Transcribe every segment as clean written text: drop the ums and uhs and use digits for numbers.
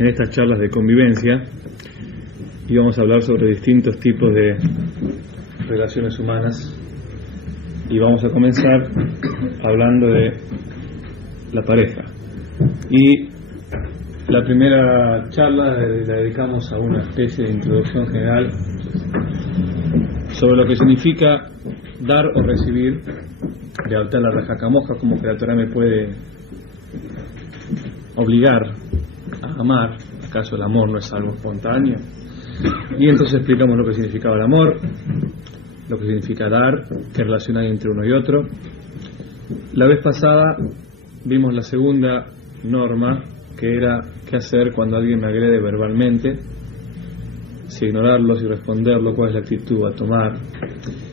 en estas charlas de convivencia y vamos a hablar sobre distintos tipos de relaciones humanas y vamos a comenzar hablando de la pareja. Y la primera charla la dedicamos a una especie de introducción general sobre lo que significa dar o recibir, de adoptar la Raja Kamoja, como que la Torah me puede obligar a amar, acaso el amor no es algo espontáneo. Y entonces explicamos lo que significaba el amor, lo que significa dar, qué relación hay entre uno y otro. La vez pasada vimos la segunda norma, que era qué hacer cuando alguien me agrede verbalmente, si ignorarlo, si responderlo, cuál es la actitud a tomar.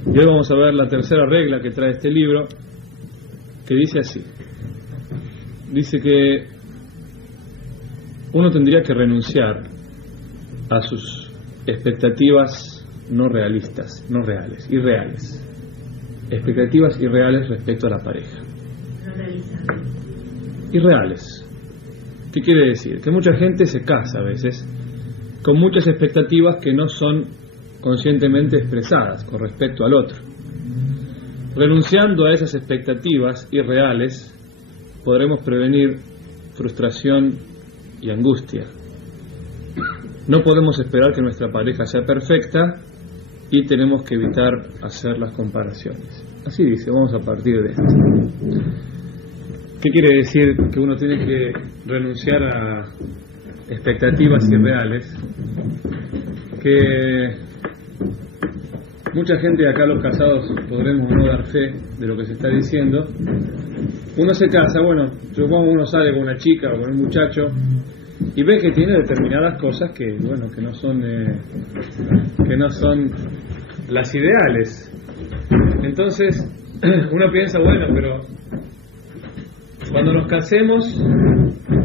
Y hoy vamos a ver la tercera regla que trae este libro, que dice así. Dice que uno tendría que renunciar a sus expectativas no realistas, no reales, irreales. Expectativas irreales respecto a la pareja. Irreales. ¿Qué quiere decir? Que mucha gente se casa a veces con muchas expectativas que no son conscientemente expresadas con respecto al otro. Renunciando a esas expectativas irreales, podremos prevenir frustración y angustia. No podemos esperar que nuestra pareja sea perfecta y tenemos que evitar hacer las comparaciones. Así dice, vamos a partir de esto. ¿Qué quiere decir? Que uno tiene que renunciar a expectativas irreales, que mucha gente acá, los casados, podremos no dar fe de lo que se está diciendo. Uno se casa, bueno, supongo uno sale con una chica o con un muchacho y ve que tiene determinadas cosas que, bueno, que no son las ideales. Entonces uno piensa, bueno, pero cuando nos casemos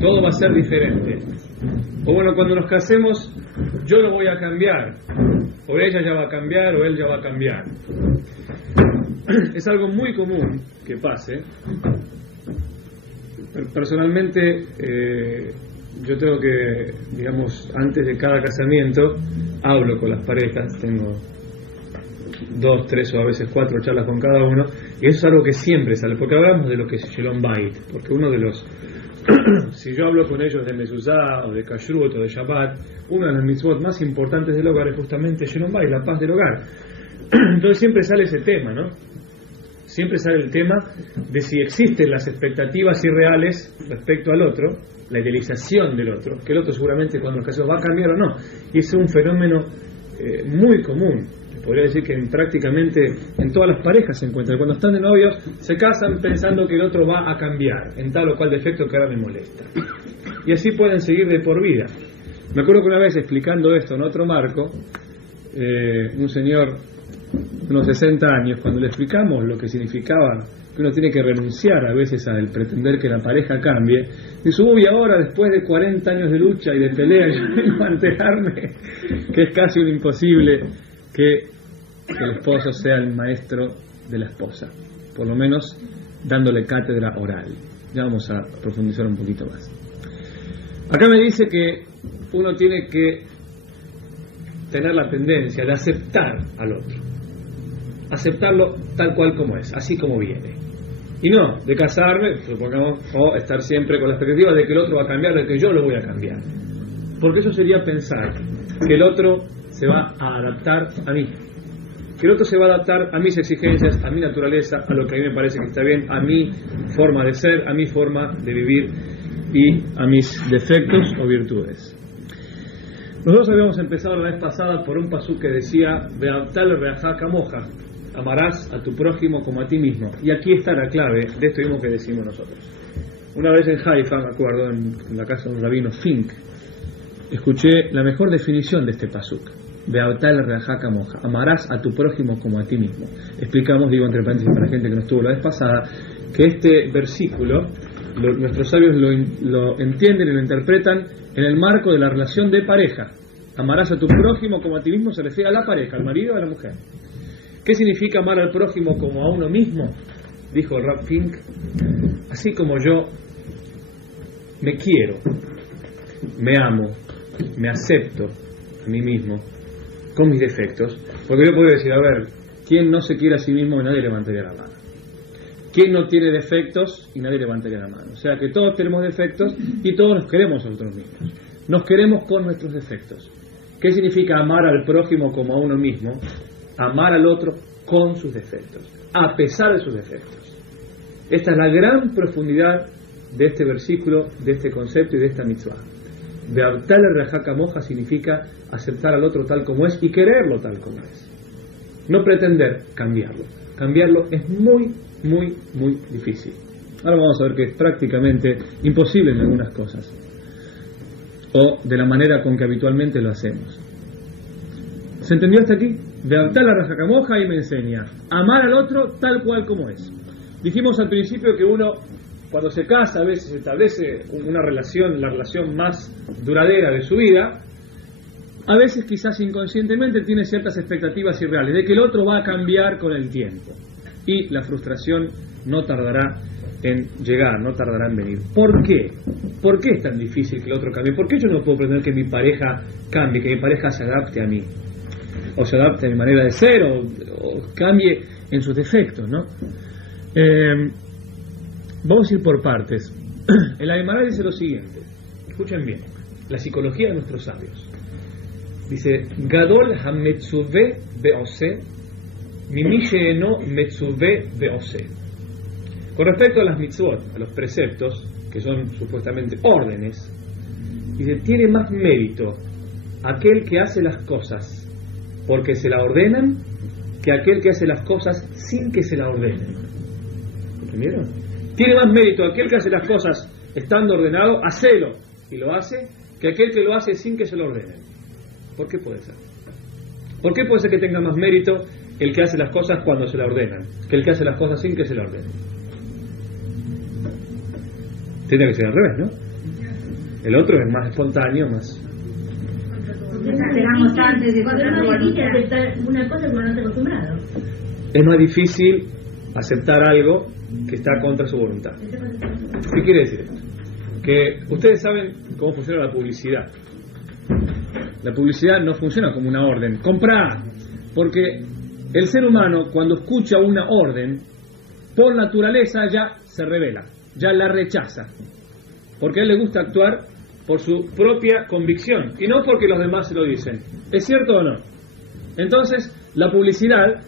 todo va a ser diferente. O bueno, cuando nos casemos yo lo voy a cambiar, o ella ya va a cambiar, o él ya va a cambiar. Es algo muy común que pase. Personalmente yo tengo que, digamos, antes de cada casamiento hablo con las parejas, tengo 2, 3 o a veces 4 charlas con cada uno, y eso es algo que siempre sale, porque hablamos de lo que es Shalom Bait, porque uno de los si yo hablo con ellos de Mezuzá o de Kashrut o de Shabbat, una de las mitzvot más importantes del hogar es justamente Shalom Bait, la paz del hogar. Entonces siempre sale ese tema, ¿no? Siempre sale el tema de si existen las expectativas irreales respecto al otro, la idealización del otro, que el otro seguramente cuando nos casemos va a cambiar o no. Y ese es un fenómeno muy común. Podría decir que prácticamente en todas las parejas se encuentra. Cuando están de novios se casan pensando que el otro va a cambiar en tal o cual defecto que ahora me molesta. Y así pueden seguir de por vida. Me acuerdo que una vez explicando esto en otro marco, un señor de unos 60 años, cuando le explicamos lo que significaba que uno tiene que renunciar a veces al pretender que la pareja cambie, dice, uy, ahora después de 40 años de lucha y de pelea yo vengo a enterarme que es casi un imposible que el esposo sea el maestro de la esposa, por lo menos dándole cátedra oral. Ya vamos a profundizar un poquito más. Acá me dice que uno tiene que tener la tendencia de aceptar al otro, aceptarlo tal cual como es, así como viene, y no de casarme, supongamos, o estar siempre con la expectativa de que el otro va a cambiar, de que yo lo voy a cambiar, porque eso sería pensar que el otro se va a adaptar a mí, que el otro se va a adaptar a mis exigencias, a mi naturaleza, a lo que a mí me parece que está bien, a mi forma de ser, a mi forma de vivir y a mis defectos o virtudes. Nosotros habíamos empezado la vez pasada por un pasuk que decía Ve'avtal re'aja kamoja, amarás a tu prójimo como a ti mismo. Y aquí está la clave de esto mismo que decimos nosotros. Una vez en Haifa, me acuerdo, en la casa de un rabino Fink, escuché la mejor definición de este pasuk. Ve'avtal re'aja kamoja, amarás a tu prójimo como a ti mismo. Explicamos, digo entre paréntesis para la gente que no estuvo la vez pasada, que este versículo nuestros sabios lo entienden y lo interpretan en el marco de la relación de pareja. Amarás a tu prójimo como a ti mismo se refiere a la pareja, al marido o a la mujer. ¿Qué significa amar al prójimo como a uno mismo? Dijo el Rab Fink, así como yo me quiero, me amo, me acepto a mí mismo con mis defectos, porque yo podría decir, a ver, ¿quién no se quiere a sí mismo? Y nadie levantaría la mano. ¿Quién no tiene defectos? Y nadie levantaría la mano. O sea que todos tenemos defectos y todos nos queremos a nosotros mismos. Nos queremos con nuestros defectos. ¿Qué significa amar al prójimo como a uno mismo? Amar al otro con sus defectos, a pesar de sus defectos. Esta es la gran profundidad de este versículo, de este concepto y de esta mitzvah. Be'avtal rajá kamoja significa aceptar al otro tal como es y quererlo tal como es. No pretender cambiarlo. Cambiarlo es muy, muy, muy difícil. Ahora vamos a ver que es prácticamente imposible en algunas cosas, o de la manera con que habitualmente lo hacemos. ¿Se entendió hasta aquí? Be'avtal rajá kamoja y me enseña amar al otro tal cual como es. Dijimos al principio que uno, cuando se casa, a veces establece una relación, la relación más duradera de su vida, a veces quizás inconscientemente tiene ciertas expectativas irreales de que el otro va a cambiar con el tiempo, y la frustración no tardará en llegar, no tardará en venir. ¿Por qué? ¿Por qué es tan difícil que el otro cambie? ¿Por qué yo no puedo pretender que mi pareja cambie, que mi pareja se adapte a mí, o se adapte a mi manera de ser, o cambie en sus defectos, ¿no? Vamos a ir por partes. El Aguimará dice lo siguiente, escuchen bien, la psicología de nuestros sabios. Dice, Gadol ha-metzuve be'ose, mimi she'eno metzuve be'ose. Con respecto a las mitzvot, a los preceptos, que son supuestamente órdenes, dice, tiene más mérito aquel que hace las cosas porque se la ordenan que aquel que hace las cosas sin que se la ordenen. ¿Entendieron? Tiene más mérito aquel que hace las cosas estando ordenado, hacelo y lo hace, que aquel que lo hace sin que se lo ordenen. ¿Por qué puede ser? ¿Por qué puede ser que tenga más mérito el que hace las cosas cuando se la ordenan que el que hace las cosas sin que se la ordenen? Tiene que ser al revés, ¿no? El otro es más espontáneo, más... Esperamos antes de aceptar una cosa que no está acostumbrado. Es más difícil aceptar algo que está contra su voluntad. ¿Qué quiere decir esto? Que ustedes saben cómo funciona la publicidad. La publicidad no funciona como una orden. Comprá, porque el ser humano cuando escucha una orden, por naturaleza ya se rebela, ya la rechaza, porque a él le gusta actuar por su propia convicción y no porque los demás se lo dicen. ¿Es cierto o no? Entonces, la publicidad,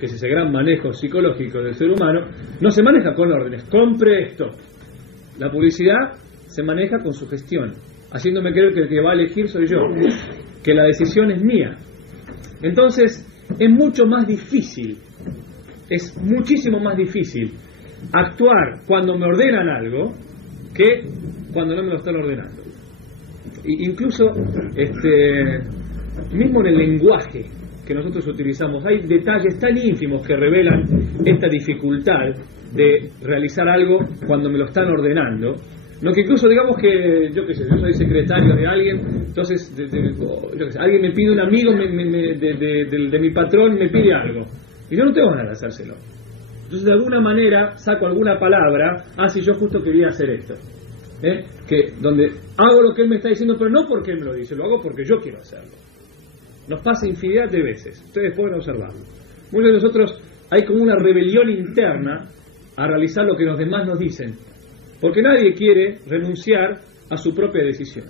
que es ese gran manejo psicológico del ser humano, no se maneja con órdenes. Compre esto. La publicidad se maneja con sugestión, haciéndome creer que el que va a elegir soy yo, que la decisión es mía. Entonces, es mucho más difícil, es muchísimo más difícil actuar cuando me ordenan algo que cuando no me lo están ordenando. Incluso mismo en el lenguaje que nosotros utilizamos hay detalles tan ínfimos que revelan esta dificultad de realizar algo cuando me lo están ordenando, no, que incluso digamos que yo soy secretario de alguien, entonces alguien me pide, un amigo de mi patrón me pide algo y yo no tengo ganas de hacérselo, entonces de alguna manera saco alguna palabra, si yo justo quería hacer esto, que donde hago lo que él me está diciendo, pero no porque él me lo dice, lo hago porque yo quiero hacerlo. Nos pasa infinidad de veces, ustedes pueden observarlo. Muchos de nosotros hay como una rebelión interna a realizar lo que los demás nos dicen, porque nadie quiere renunciar a su propia decisión.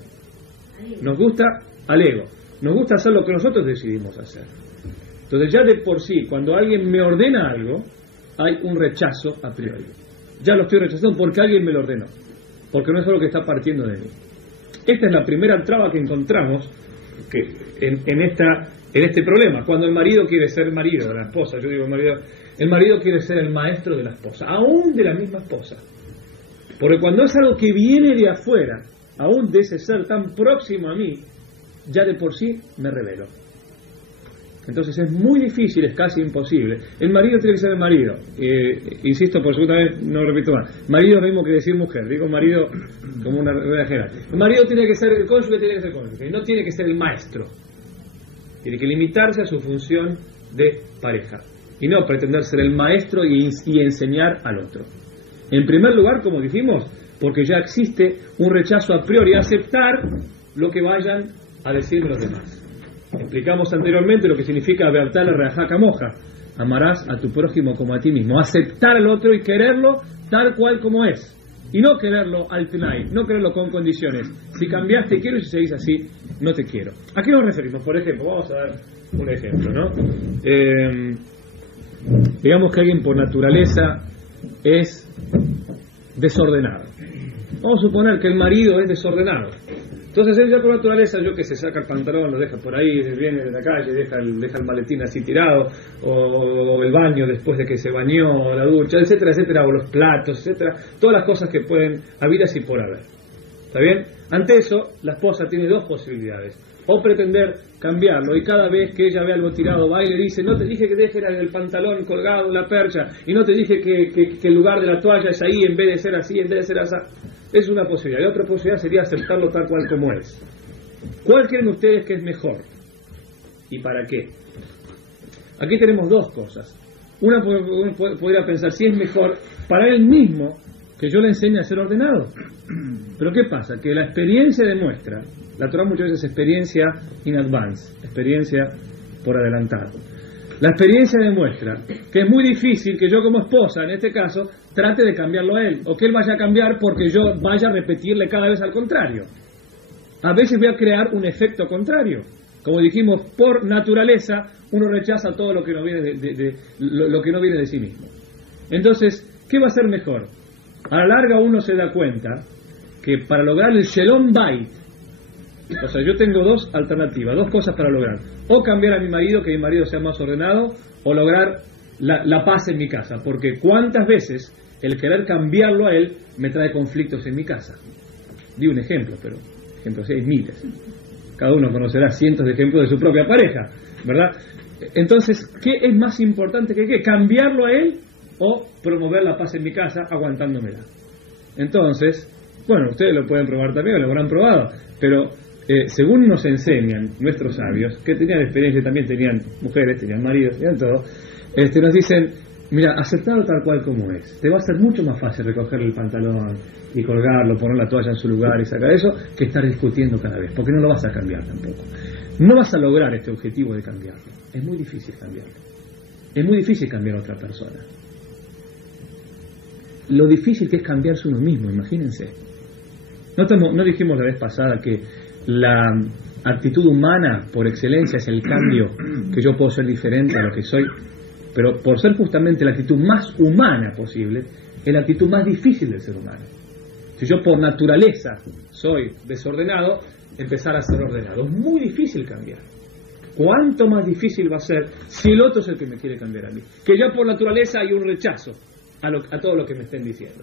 Nos gusta al ego, nos gusta hacer lo que nosotros decidimos hacer. Entonces ya de por sí, cuando alguien me ordena algo, hay un rechazo a priori. Ya lo estoy rechazando porque alguien me lo ordenó, porque no es algo que está partiendo de mí. Esta es la primera traba que encontramos que en este problema. Cuando el marido quiere ser marido de la esposa, yo digo el marido quiere ser el maestro de la esposa, aún de la misma esposa. Porque cuando es algo que viene de afuera, aún de ese ser tan próximo a mí, ya de por sí me rebelo. Entonces es muy difícil, es casi imposible. El marido tiene que ser el marido. Insisto, por segunda vez, no lo repito más. Marido es lo mismo que decir mujer. Digo marido como una regla general. El marido tiene que ser el cónyuge, tiene que ser el cónyuge. Y no tiene que ser el maestro. Tiene que limitarse a su función de pareja. Y no pretender ser el maestro y enseñar al otro. En primer lugar, como dijimos, porque ya existe un rechazo a priori a aceptar lo que vayan a decir los demás. Explicamos anteriormente lo que significa Be'ahavta l'ra'eja kamoja, amarás a tu prójimo como a ti mismo, aceptar al otro y quererlo tal cual como es, y no quererlo al tnai, no quererlo con condiciones. Si cambiaste quiero y si seguís así no te quiero. ¿A qué nos referimos? Por ejemplo, vamos a dar un ejemplo, ¿no? Digamos que alguien por naturaleza es desordenado. Vamos a suponer que el marido es desordenado. Entonces él ya por naturaleza, yo que se saca el pantalón, lo deja por ahí, viene de la calle, deja el maletín así tirado, o el baño después de que se bañó, o la ducha, etcétera, etcétera, o los platos, etcétera, todas las cosas que pueden haber así por haber. ¿Está bien? Ante eso, la esposa tiene dos posibilidades. O pretender cambiarlo, y cada vez que ella ve algo tirado va y le dice: no te dije que dejes el pantalón colgado en la percha, y no te dije que el lugar de la toalla es ahí en vez de ser así, en vez de ser así. Es una posibilidad. Y otra posibilidad sería aceptarlo tal cual como es. ¿Cuál creen ustedes que es mejor? ¿Y para qué? Aquí tenemos dos cosas. Una podría pensar si es mejor para él mismo que yo le enseñe a ser ordenado. Pero ¿qué pasa? Que la experiencia demuestra, la Torah muchas veces es experiencia in advance, experiencia por adelantado. La experiencia demuestra que es muy difícil que yo como esposa, en este caso, trate de cambiarlo a él, o que él vaya a cambiar porque yo vaya a repetirle cada vez al contrario. A veces voy a crear un efecto contrario. Como dijimos, por naturaleza uno rechaza todo lo que no viene lo que no viene de sí mismo. Entonces, ¿qué va a ser mejor? A la larga uno se da cuenta que para lograr el Shalom Bait, o sea, yo tengo dos alternativas, dos cosas para lograr: o cambiar a mi marido, que mi marido sea más ordenado, o lograr la paz en mi casa. Porque cuántas veces el querer cambiarlo a él me trae conflictos en mi casa. Di un ejemplo, pero ejemplos hay miles. Cada uno conocerá cientos de ejemplos de su propia pareja, ¿verdad? Entonces, ¿qué es más importante que qué? ¿Cambiarlo a él o promover la paz en mi casa aguantándomela? Entonces, bueno, ustedes lo pueden probar también, lo habrán probado, pero según nos enseñan nuestros sabios, que tenían experiencia, también tenían mujeres, tenían maridos, tenían todo, nos dicen: mira, aceptarlo tal cual como es, te va a ser mucho más fácil recogerle el pantalón y colgarlo, poner la toalla en su lugar y sacar eso, que estar discutiendo cada vez, porque no lo vas a cambiar tampoco. No vas a lograr este objetivo de cambiarlo. Es muy difícil cambiarlo. Es muy difícil cambiar a otra persona. Lo difícil que es cambiarse uno mismo, imagínense. No dijimos la vez pasada que la actitud humana por excelencia es el cambio, que yo puedo ser diferente a lo que soy, pero por ser justamente la actitud más humana posible, es la actitud más difícil del ser humano. Si yo por naturaleza soy desordenado, empezar a ser ordenado es muy difícil cambiar. ¿Cuánto más difícil va a ser si el otro es el que me quiere cambiar a mí? Que ya por naturaleza hay un rechazo a todo lo que me estén diciendo.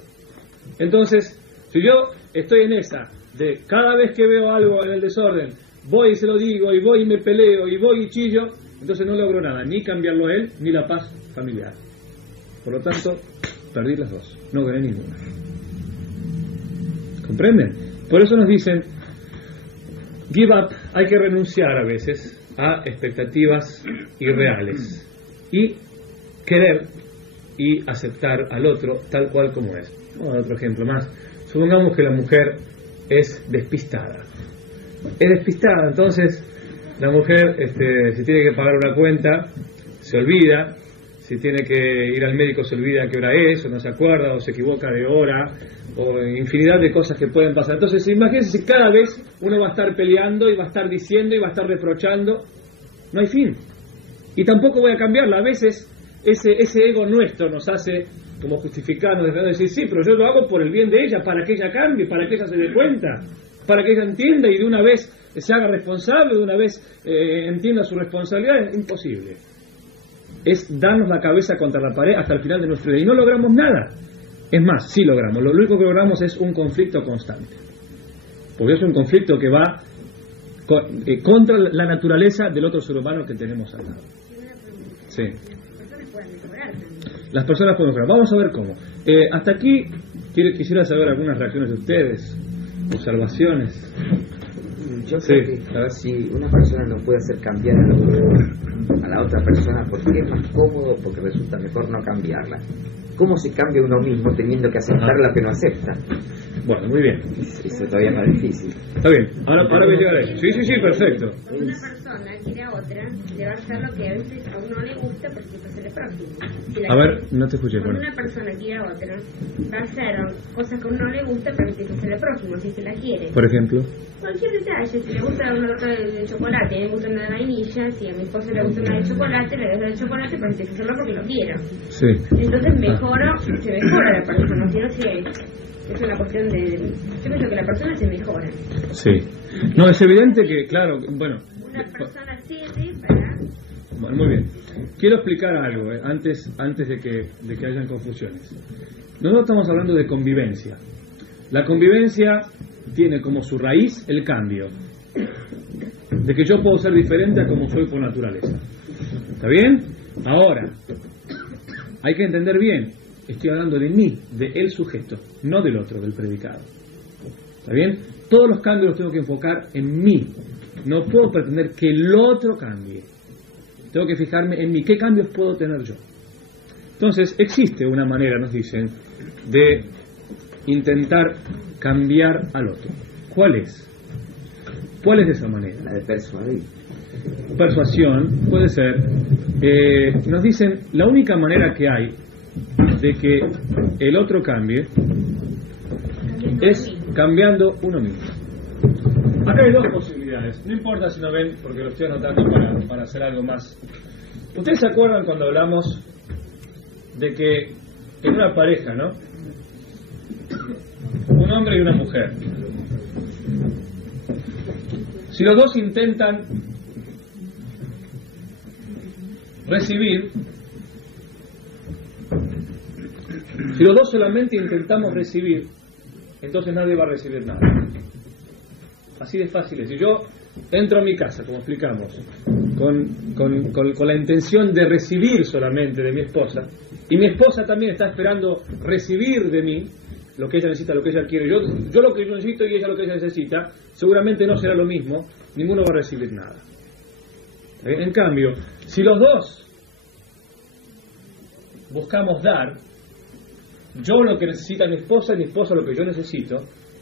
Entonces, si yo estoy en esa de cada vez que veo algo en el desorden, voy y se lo digo, y voy y me peleo, y voy y chillo, entonces no logro nada, ni cambiarlo a él, ni la paz familiar. Por lo tanto, perdí las dos, no gané ninguna. ¿Comprenden? Por eso nos dicen: give up, hay que renunciar a veces a expectativas irreales y querer y aceptar al otro tal cual como es. Vamos a dar otro ejemplo más. Supongamos que la mujer es despistada. Es despistada, entonces la mujer, si tiene que pagar una cuenta, se olvida. Si tiene que ir al médico, se olvida qué hora es, o no se acuerda, o se equivoca de hora, o infinidad de cosas que pueden pasar. Entonces, imagínense si cada vez uno va a estar peleando, y va a estar diciendo, y va a estar reprochando. No hay fin. Y tampoco voy a cambiarla. A veces ese ego nuestro nos hace como justificarnos, dejando de decir: sí, pero yo lo hago por el bien de ella, para que ella cambie, para que ella se dé cuenta, para que ella entienda y de una vez se haga responsable, de una vez entienda su responsabilidad. Es imposible. Es darnos la cabeza contra la pared hasta el final de nuestro día, y no logramos nada. Es más, sí logramos. Lo único que logramos es un conflicto constante, porque es un conflicto que va contra la naturaleza del otro ser humano que tenemos al lado. Sí. Las personas pueden mejorar. Vamos a ver cómo. Hasta aquí quisiera saber algunas reacciones de ustedes, observaciones. Yo creo que a ver, si una persona no puede hacer cambiar a la otra persona porque es más cómodo, porque resulta mejor no cambiarla, ¿cómo se cambia uno mismo teniendo que aceptar lo que no acepta? Bueno, muy bien. Eso todavía es más difícil. Está bien. Ahora voy a llegar a eso. Sí, perfecto. Cuando una persona quiere a otra, le va a hacer lo que a veces a uno le gusta porque es el próximo. Si A ver, no te escuché. Cuando Bueno. una persona quiere a otra, va a hacer cosas que a uno no le gusta pero que es el próximo, si se la quiere. Por ejemplo. Cualquier detalle, si le gusta una torta de chocolate, a mí me gusta una de vainilla, si a mi esposo le gusta una de chocolate, le doy el chocolate, pero si hacerlo porque lo quiero. Sí. Entonces se mejora la persona, si no es una cuestión de... Yo pienso que la persona se mejora. Sí. No, es evidente que, claro, bueno. Una persona sirve para... Bueno, muy bien. Quiero explicar algo, antes de que hayan confusiones. Nosotros estamos hablando de convivencia. La convivencia tiene como su raíz el cambio. De que yo puedo ser diferente a como soy por naturaleza. ¿Está bien? Ahora, hay que entender bien. Estoy hablando de mí, de el sujeto, no del otro, del predicado. ¿Está bien? Todos los cambios los tengo que enfocar en mí. No puedo pretender que el otro cambie. Tengo que fijarme en mí. ¿Qué cambios puedo tener yo? Entonces, existe una manera, nos dicen, de intentar cambiar al otro. ¿Cuál es? ¿Cuál es esa manera? La de persuadir. Persuasión, puede ser. Nos dicen, la única manera que hay de que el otro cambie es cambiando uno mismo. Acá hay dos posibilidades. No importa si no ven, porque lo estoy anotando para hacer algo más. ¿Ustedes se acuerdan cuando hablamos de que en una pareja, ¿no? Un hombre y una mujer. Si los dos intentan recibir, si los dos solamente intentamos recibir, entonces nadie va a recibir nada. Así de fácil es. Si yo entro a mi casa, como explicamos, con la intención de recibir solamente de mi esposa, y mi esposa también está esperando recibir de mí lo que ella necesita, lo que ella quiere, yo lo que yo necesito y ella lo que ella necesita, seguramente no será lo mismo, ninguno va a recibir nada. En cambio, si los dos buscamos dar, yo lo que necesita mi esposa y mi esposa lo que yo necesito,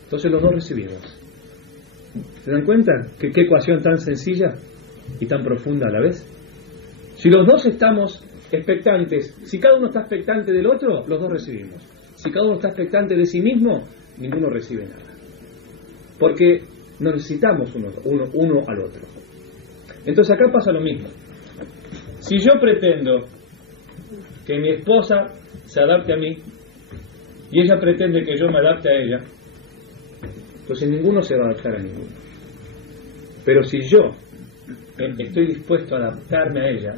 entonces los dos recibimos. ¿Se dan cuenta? ¿Qué ecuación tan sencilla y tan profunda a la vez? Si los dos estamos expectantes, si cada uno está expectante del otro, los dos recibimos. Si cada uno está expectante de sí mismo, ninguno recibe nada. Porque nos necesitamos uno al otro. Entonces acá pasa lo mismo. Si yo pretendo que mi esposa se adapte a mí y ella pretende que yo me adapte a ella, entonces ninguno se va a adaptar a ninguno. Pero si yo estoy dispuesto a adaptarme a ella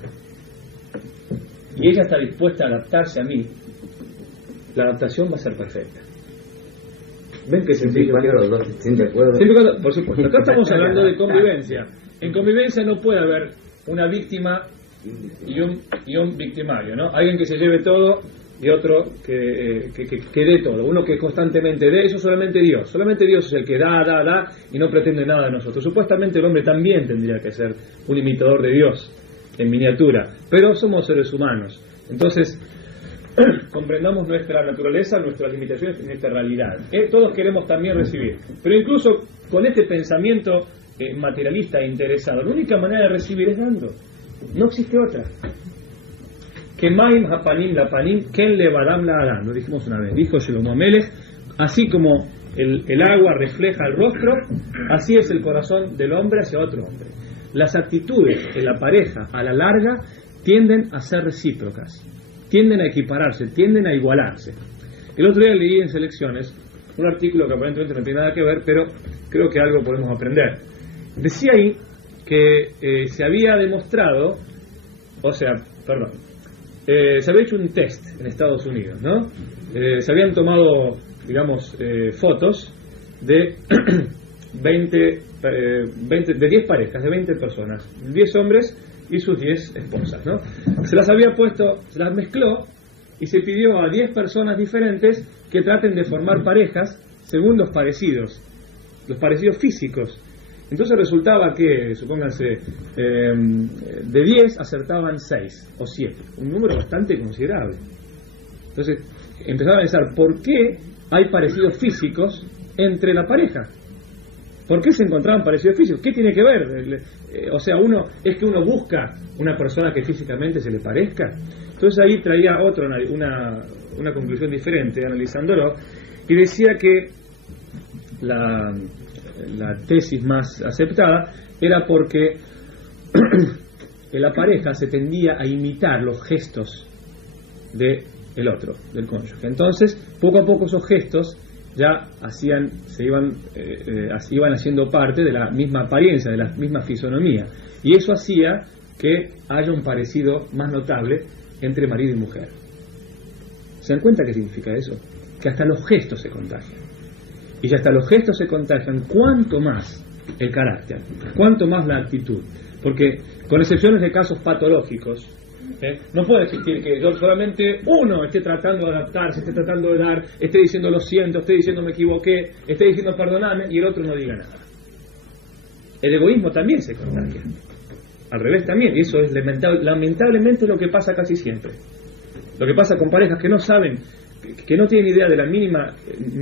y ella está dispuesta a adaptarse a mí, la adaptación va a ser perfecta. ¿Ven qué sencillo? Los dos estén de acuerdo. Por supuesto. Acá estamos hablando de convivencia. En convivencia no puede haber una víctima y un victimario, ¿no? Alguien que se lleve todo y otro que dé todo. Uno que constantemente dé, eso solamente Dios. Solamente Dios es el que da y no pretende nada de nosotros. Supuestamente el hombre también tendría que ser un imitador de Dios en miniatura, pero somos seres humanos. Entonces, comprendamos nuestra naturaleza, nuestras limitaciones y nuestra realidad. Todos queremos también recibir, pero incluso con este pensamiento materialista e interesado, la única manera de recibir es dando. No existe otra. Kemaim hapanim lapanim ken levadam la, lo dijimos una vez, dijo Shlomo Amelech, así como el agua refleja el rostro, así es el corazón del hombre hacia otro hombre. Las actitudes en la pareja a la larga tienden a ser recíprocas, tienden a equipararse, tienden a igualarse. El otro día leí en Selecciones un artículo que aparentemente no tiene nada que ver, pero creo que algo podemos aprender. Decía ahí que se había demostrado, se había hecho un test en Estados Unidos, ¿no? Se habían tomado, digamos, fotos de 10 parejas, de 20 personas, 10 hombres y sus 10 esposas, ¿no? Se las había puesto, se las mezcló y se pidió a 10 personas diferentes que traten de formar parejas según los parecidos físicos. Entonces resultaba que, supónganse, de 10 acertaban 6 o 7, un número bastante considerable. Entonces empezaron a pensar, ¿por qué hay parecidos físicos entre la pareja. ¿Por qué se encontraban parecidos físicos? ¿Qué tiene que ver? O sea, uno busca una persona que físicamente se le parezca. Entonces ahí traía una conclusión diferente, analizándolo, y decía que la tesis más aceptada era porque la pareja se tendía a imitar los gestos del otro, del cónyuge. Entonces, poco a poco esos gestos ya iban haciendo parte de la misma apariencia, de la misma fisonomía, y eso hacía que haya un parecido más notable entre marido y mujer. ¿Se dan cuenta qué significa eso? Que hasta los gestos se contagian. Y si hasta los gestos se contagian, cuánto más el carácter, cuánto más la actitud. Porque, con excepciones de casos patológicos, no puede existir que yo solamente uno esté tratando de adaptarse, esté tratando de dar, esté diciendo lo siento, esté diciendo me equivoqué, esté diciendo perdoname, y el otro no diga nada. El egoísmo también se contagia. Al revés también, y eso es lamentablemente lo que pasa casi siempre. Lo que pasa con parejas que no saben, que no tienen idea de la mínima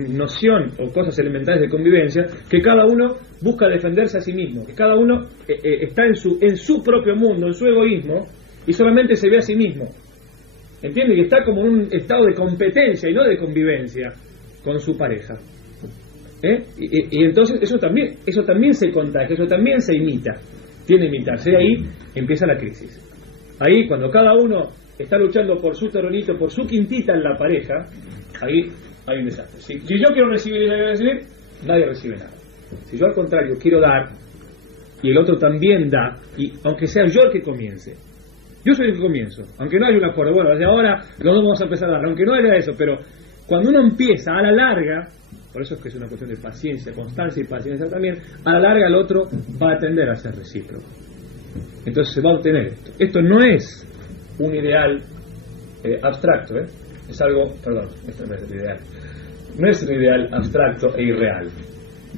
noción o cosas elementales de convivencia, que cada uno busca defenderse a sí mismo, que cada uno está en su propio mundo, en su egoísmo, y solamente se ve a sí mismo. ¿Entiende? Y está como en un estado de competencia y no de convivencia con su pareja. Y entonces eso también se contagia, eso también se imita, tiene que imitarse, y ahí empieza la crisis. Ahí, cuando cada uno está luchando por su terrenito, por su quintita en la pareja, ahí hay un desastre. Si yo quiero recibir y nadie recibe nada. Si yo al contrario quiero dar y el otro también da, y aunque sea yo el que comience, yo soy el que comienzo, aunque no haya un acuerdo, bueno, desde ahora los dos vamos a empezar a dar, aunque no haya eso, pero cuando uno empieza a la larga, por eso es que es una cuestión de paciencia, constancia y paciencia también, a la larga el otro va a tender a ser recíproco. Entonces se va a obtener esto. Esto no es un ideal abstracto, es algo, perdón, esto no es el ideal, no es un ideal abstracto e irreal,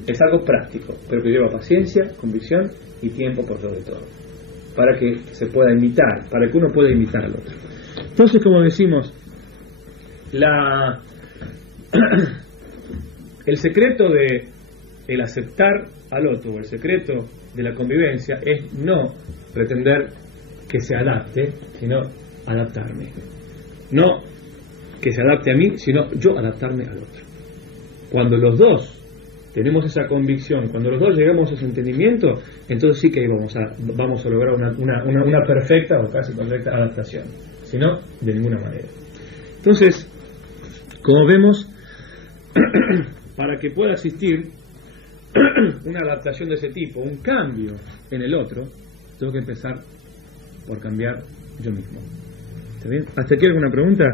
es algo práctico, pero que lleva paciencia, convicción y tiempo por sobre todo, para que se pueda imitar, para que uno pueda imitar al otro. Entonces, como decimos, el secreto de el aceptar al otro, o el secreto de la convivencia, es no pretender que se adapte, sino adaptarme. No que se adapte a mí, sino yo adaptarme al otro. Cuando los dos tenemos esa convicción, cuando los dos llegamos a ese entendimiento, entonces sí que ahí vamos a lograr una perfecta o casi perfecta adaptación. Si no, de ninguna manera. Entonces, como vemos, para que pueda existir una adaptación de ese tipo, un cambio en el otro, tengo que empezar por cambiar yo mismo. ¿Está bien? ¿Hasta aquí alguna pregunta?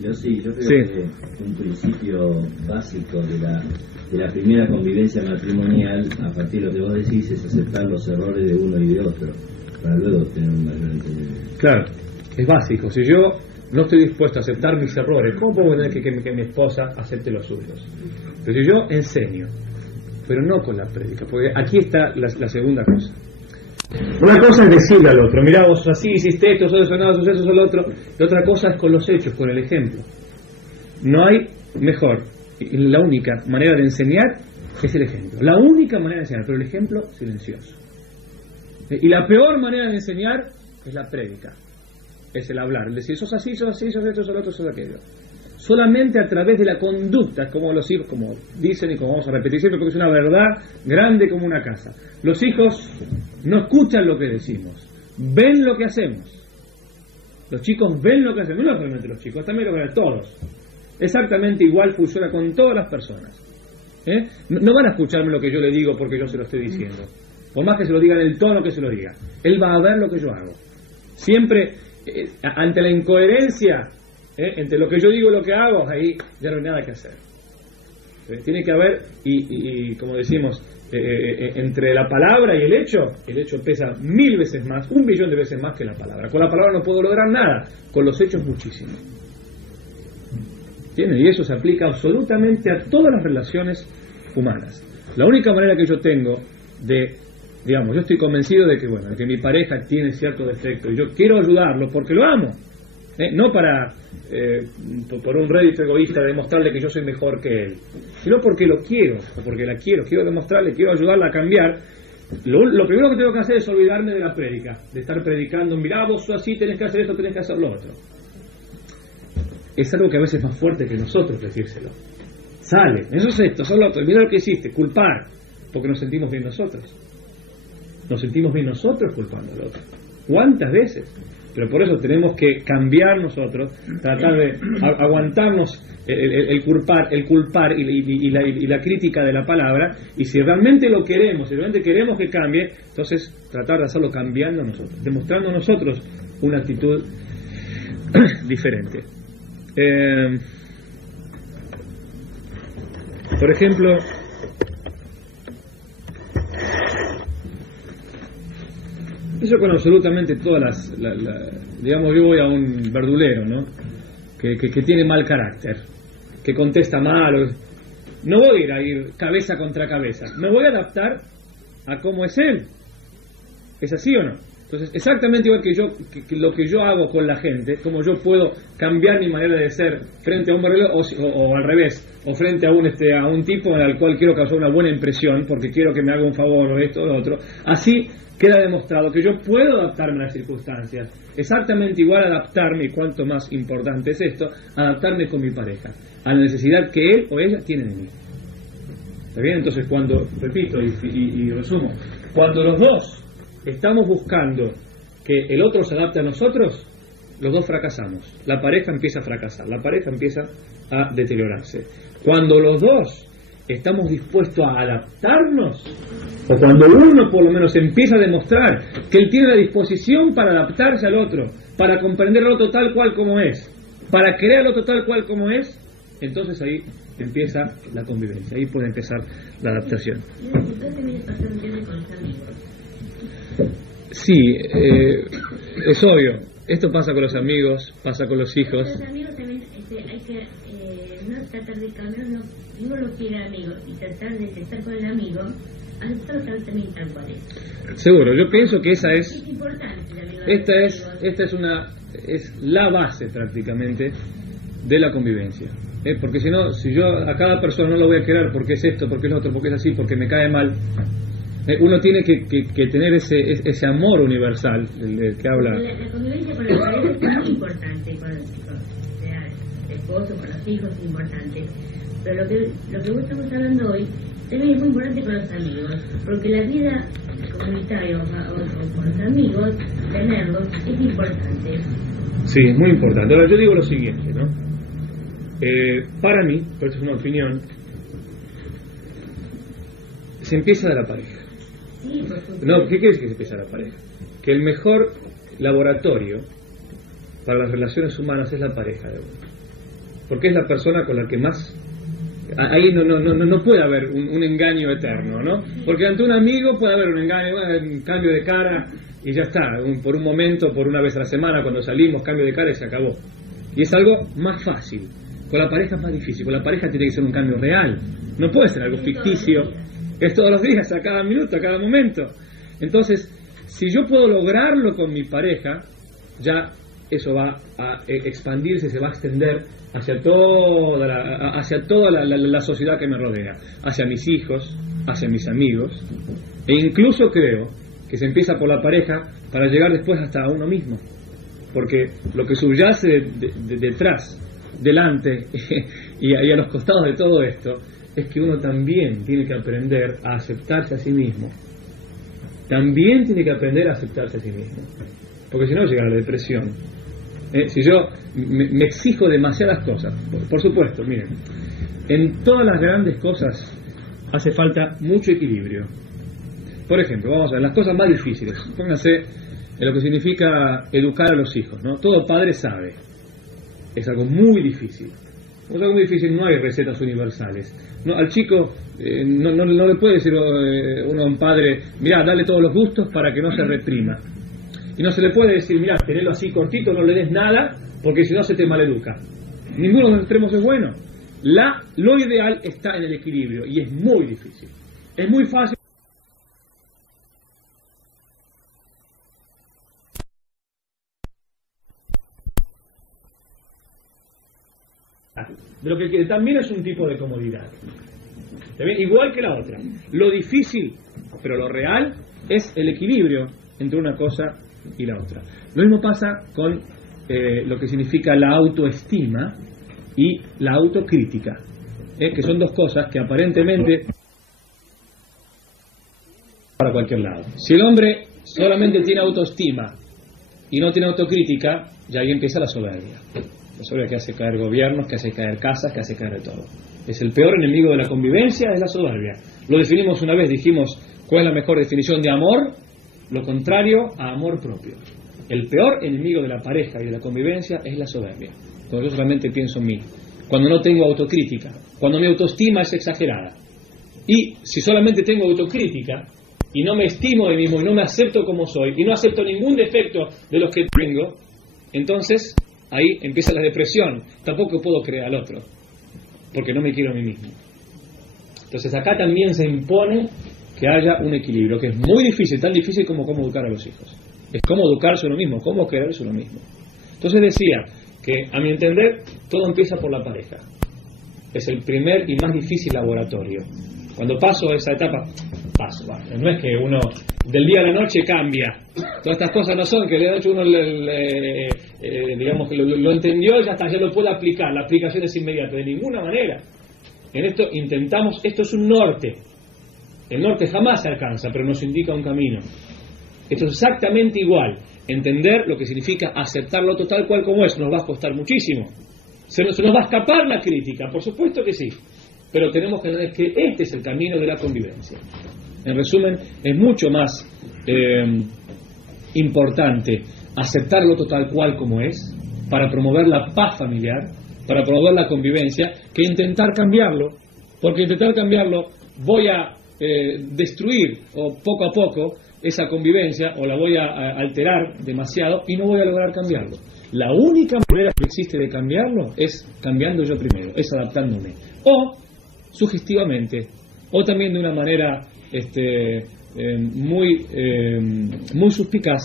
Yo creo que un principio básico de la primera convivencia matrimonial, a partir de lo que vos decís, es aceptar los errores de uno y de otro, para luego tener un mayor entendimiento. Claro, es básico. Si yo no estoy dispuesto a aceptar mis errores, ¿cómo puedo tener que mi esposa acepte los suyos? Pero si yo enseño, pero no con la prédica, porque aquí está la segunda cosa. Una cosa es decirle al otro, mirá, vos así hiciste esto, sos eso, no, sos eso, sos lo otro. Y otra cosa es con los hechos, con el ejemplo. No hay mejor. La única manera de enseñar es el ejemplo. La única manera de enseñar, pero el ejemplo silencioso. Y la peor manera de enseñar es la prédica. Es el hablar, el decir, sos así, sos esto, sos lo otro, sos aquello. Solamente a través de la conducta, como los hijos, como dicen y como vamos a repetir siempre, porque es una verdad grande como una casa. Los hijos no escuchan lo que decimos, ven lo que hacemos. Los chicos ven lo que hacemos, no solamente los chicos, también lo ven todos. Exactamente igual funciona con todas las personas. No van a escucharme lo que yo le digo porque yo se lo estoy diciendo, por más que se lo diga en el tono que se lo diga. Él va a ver lo que yo hago. Siempre, ante la incoherencia entre lo que yo digo y lo que hago, ahí ya no hay nada que hacer. Tiene que haber, y como decimos, entre la palabra y el hecho pesa 1000 veces más, 1.000.000.000 de veces más que la palabra. Con la palabra no puedo lograr nada, con los hechos muchísimo. ¿Entienden? Y eso se aplica absolutamente a todas las relaciones humanas. La única manera que yo tengo de, digamos, yo estoy convencido de que, bueno, de que mi pareja tiene cierto defecto y yo quiero ayudarlo porque lo amo. no para por un rédito egoísta demostrarle que yo soy mejor que él, sino porque lo quiero, o porque la quiero demostrarle, quiero ayudarla a cambiar. Lo primero que tengo que hacer es olvidarme de la prédica, de estar predicando, mirá, vos sos así, tenés que hacer esto, tenés que hacer lo otro. Es algo que a veces es más fuerte que nosotros decírselo. Sale, eso es esto, eso es lo otro, mira lo que hiciste, culpar, porque nos sentimos bien nosotros. Nos sentimos bien nosotros culpando al otro. ¿Cuántas veces? Pero por eso tenemos que cambiar nosotros, tratar de aguantarnos el culpar y la crítica de la palabra, y si realmente lo queremos, si realmente queremos que cambie, entonces tratar de hacerlo cambiando nosotros, demostrando nosotros una actitud diferente. Por ejemplo, eso con absolutamente todas digamos, yo voy a un verdulero, ¿no? Que tiene mal carácter, que contesta mal, no voy a ir cabeza contra cabeza, me voy a adaptar a cómo es él. ¿Es así o no? Entonces, exactamente igual que lo que yo hago con la gente, como yo puedo cambiar mi manera de ser frente a un verdulero o al revés, o frente a un tipo al cual quiero causar una buena impresión porque quiero que me haga un favor o esto o lo otro, así queda demostrado que yo puedo adaptarme a las circunstancias. Exactamente igual adaptarme, y cuanto más importante es esto, adaptarme con mi pareja a la necesidad que él o ella tiene de mí. ¿Está bien? Entonces, cuando, repito y resumo, cuando los dos estamos buscando que el otro se adapte a nosotros, los dos fracasamos. La pareja empieza a fracasar, la pareja empieza a deteriorarse. Cuando los dos estamos dispuestos a adaptarnos, o cuando uno por lo menos empieza a demostrar que él tiene la disposición para adaptarse al otro, para comprender al otro tal cual como es, para crear al otro tal cual como es, entonces ahí empieza la convivencia, ahí puede empezar la adaptación. Sí, es obvio. Esto pasa con los amigos, pasa con los hijos. Los amigos también hay que no tratar de cambiar, si uno lo quiere amigo y tratar de estar con el amigo, aceptarlo también tal cual es. Seguro, yo pienso que esa es importante, el amigo esta es la base prácticamente de la convivencia. Porque si no, si yo a cada persona no lo voy a querer porque es esto, porque es lo otro, porque es así, porque me cae mal, uno tiene que tener ese amor universal del que habla. La convivencia con la pareja es muy importante con los hijos, o sea, el esposo con los hijos es importante, pero lo que vos estamos hablando hoy también es muy importante con los amigos, porque la vida comunitaria o con los amigos, tenerlos es importante. Sí, es muy importante. Ahora yo digo lo siguiente, ¿no? Para mí, pero es una opinión, se empieza de la pareja. Sí, por supuesto. No, ¿qué quiere decir que se empieza de la pareja? Que el mejor laboratorio para las relaciones humanas es la pareja de uno, porque es la persona con la que más. Ahí no puede haber un engaño eterno, ¿no? Porque ante un amigo puede haber un engaño, un cambio de cara y ya está, por un momento, por una vez a la semana, cuando salimos, cambio de cara y se acabó. Y es algo más fácil. Con la pareja es más difícil, con la pareja tiene que ser un cambio real, no puede ser algo ficticio, es todos los días, a cada minuto, a cada momento. Entonces, si yo puedo lograrlo con mi pareja, ya eso va a expandirse, se va a extender hacia toda la sociedad que me rodea, hacia mis hijos, hacia mis amigos, e incluso creo que se empieza por la pareja para llegar después hasta uno mismo, porque lo que subyace detrás, delante y a los costados de todo esto es que uno también tiene que aprender a aceptarse a sí mismo, también tiene que aprender a aceptarse a sí mismo, porque si no llega la depresión. Si yo me exijo demasiadas cosas, por supuesto, miren, en todas las grandes cosas hace falta mucho equilibrio. Por ejemplo, vamos a ver las cosas más difíciles. Pónganse en lo que significa educar a los hijos, ¿no? Todo padre sabe, es algo muy difícil. Es algo muy difícil, no hay recetas universales. No, al chico no le puede decir uno a un padre, mirá, dale todos los gustos para que no se reprima. Y no se le puede decir, mirá, tenelo así cortito, no le des nada, porque si no se te maleduca. Ninguno de los extremos es bueno. Lo ideal está en el equilibrio, y es muy difícil. Es muy fácil. de lo que también es un tipo de comodidad. ¿Está bien? Igual que la otra. Lo difícil, pero lo real, es el equilibrio entre una cosa y la otra. Lo mismo pasa con lo que significa la autoestima y la autocrítica, que son dos cosas que aparentemente para cualquier lado. Si el hombre solamente tiene autoestima y no tiene autocrítica, ya ahí empieza la soberbia. La soberbia que hace caer gobiernos, que hace caer casas, que hace caer de todo. Es el peor enemigo de la convivencia, es la soberbia. Lo definimos una vez, dijimos, ¿cuál es la mejor definición de amor? Lo contrario a amor propio. El peor enemigo de la pareja y de la convivencia es la soberbia. Cuando yo solamente pienso en mí, cuando no tengo autocrítica, cuando mi autoestima es exagerada. Y si solamente tengo autocrítica y no me estimo de mí mismo y no me acepto como soy y no acepto ningún defecto de los que tengo, entonces ahí empieza la depresión. Tampoco puedo creer al otro, porque no me quiero a mí mismo. Entonces acá también se impone que haya un equilibrio, que es muy difícil, tan difícil como cómo educar a los hijos. Es cómo educarse uno mismo, cómo quererse uno mismo. Entonces decía que, a mi entender, todo empieza por la pareja. Es el primer y más difícil laboratorio. Cuando paso esa etapa, vale. No es que uno del día a la noche cambia. Todas estas cosas no son que de noche uno digamos que lo entendió y ya está, ya lo puede aplicar. La aplicación es inmediata, de ninguna manera. En esto intentamos, esto es un norte. El norte jamás se alcanza, pero nos indica un camino. Esto es exactamente igual. Entender lo que significa aceptarlo tal cual como es nos va a costar muchísimo. Se nos va a escapar la crítica, por supuesto que sí. Pero tenemos que entender que este es el camino de la convivencia. En resumen, es mucho más importante aceptarlo tal cual como es para promover la paz familiar, para promover la convivencia, que intentar cambiarlo. Porque intentar cambiarlo voy a destruir o poco a poco esa convivencia o la voy a alterar demasiado y no voy a lograr cambiarlo. La única manera que existe de cambiarlo es cambiando yo primero, es adaptándome. O sugestivamente, o también de una manera muy suspicaz,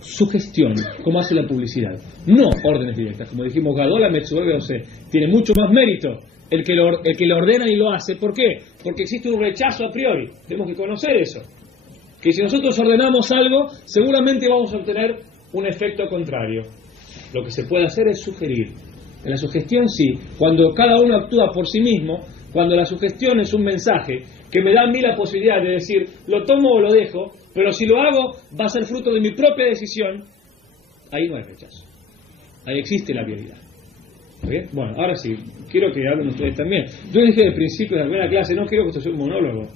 sugestión, como hace la publicidad. No órdenes directas, como dijimos, Gadola Metsuebe Ose, tiene mucho más mérito el que lo ordena y lo hace. ¿Por qué? Porque existe un rechazo a priori. Tenemos que conocer eso. Que si nosotros ordenamos algo, seguramente vamos a obtener un efecto contrario. Lo que se puede hacer es sugerir. En la sugestión sí, cuando cada uno actúa por sí mismo, cuando la sugestión es un mensaje que me da a mí la posibilidad de decir, lo tomo o lo dejo, pero si lo hago va a ser fruto de mi propia decisión, ahí no hay rechazo. Ahí existe la vialidad. ¿Está bien? Bueno, ahora sí, quiero que hablen ustedes también. Yo dije al principio de la primera clase, no quiero que esto sea un monólogo.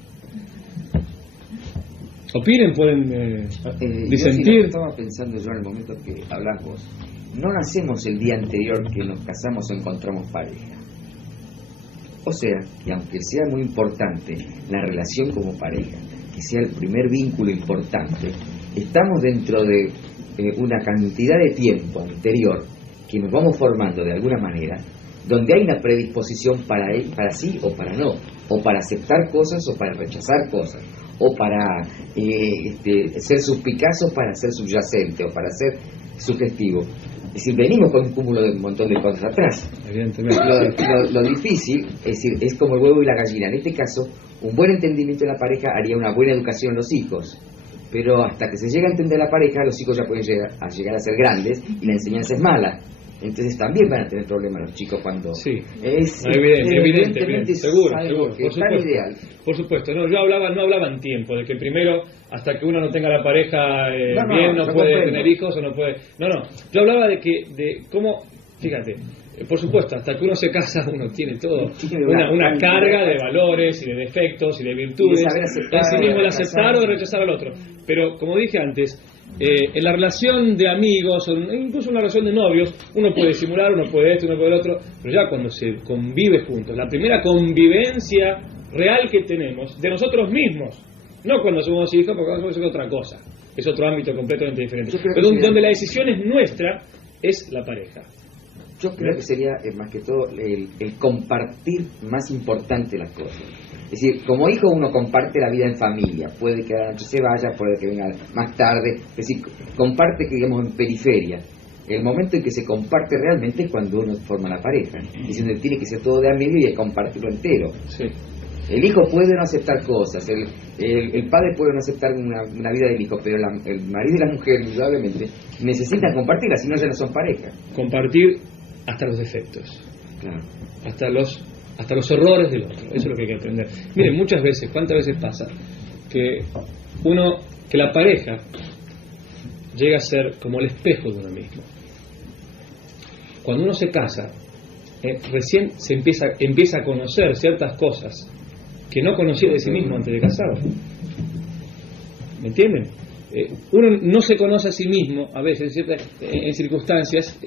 Opinen, pueden disentir. Estaba pensando yo en el momento que hablas vos. No nacemos el día anterior que nos casamos o encontramos pareja. O sea, que aunque sea muy importante la relación como pareja, que sea el primer vínculo importante, estamos dentro de una cantidad de tiempo anterior que nos vamos formando de alguna manera, donde hay una predisposición para sí o para no, o para aceptar cosas o para rechazar cosas, o para ser suspicaz o para ser subyacente, o para ser sugestivo. Es decir, venimos con un cúmulo de un montón de cosas atrás. Evidentemente. Lo difícil, es como el huevo y la gallina. En este caso, un buen entendimiento de la pareja haría una buena educación en los hijos. Pero hasta que se llega a entender la pareja, los hijos ya pueden llegar a ser grandes y la enseñanza es mala. Entonces también van a tener problemas los chicos cuando... Sí, es evidentemente, seguro, que es tan ideal. Por supuesto, no, no hablaba en tiempo, de que primero, hasta que uno no tenga la pareja no puede tener hijos o no puede... No, yo hablaba de cómo, fíjate, por supuesto, hasta que uno se casa uno tiene todo, una carga de valores y de defectos y de virtudes, en sí mismo el aceptar o de rechazar al otro. Pero, como dije antes, en la relación de amigos o incluso en la relación de novios uno puede simular, uno puede esto, uno puede el otro, pero ya cuando se convive juntos, la primera convivencia real que tenemos de nosotros mismos, no cuando somos hijos, porque cuando somos otra cosa, es otro ámbito completamente diferente, pero donde la decisión es nuestra, es la pareja. Yo creo que sería más que todo el compartir más importante las cosas. Es decir, como hijo uno comparte la vida en familia, puede que a la noche se vaya, puede que venga más tarde, es decir, comparte, que digamos, en periferia. El momento en que se comparte realmente es cuando uno forma la pareja, diciendo que tiene que ser todo de amigo y compartirlo entero. Sí. El hijo puede no aceptar cosas, el padre puede no aceptar una vida del hijo, pero el marido y la mujer, indudablemente, necesitan compartirla, si no ya no son pareja. Compartir hasta los defectos. Claro. Hasta los errores del otro. Eso es lo que hay que aprender. Miren, muchas veces, ¿cuántas veces pasa? Que la pareja llega a ser como el espejo de uno mismo. Cuando uno se casa, recién se empieza a conocer ciertas cosas que no conocía de sí mismo antes de casarse. ¿Me entienden? Uno no se conoce a sí mismo a veces en circunstancias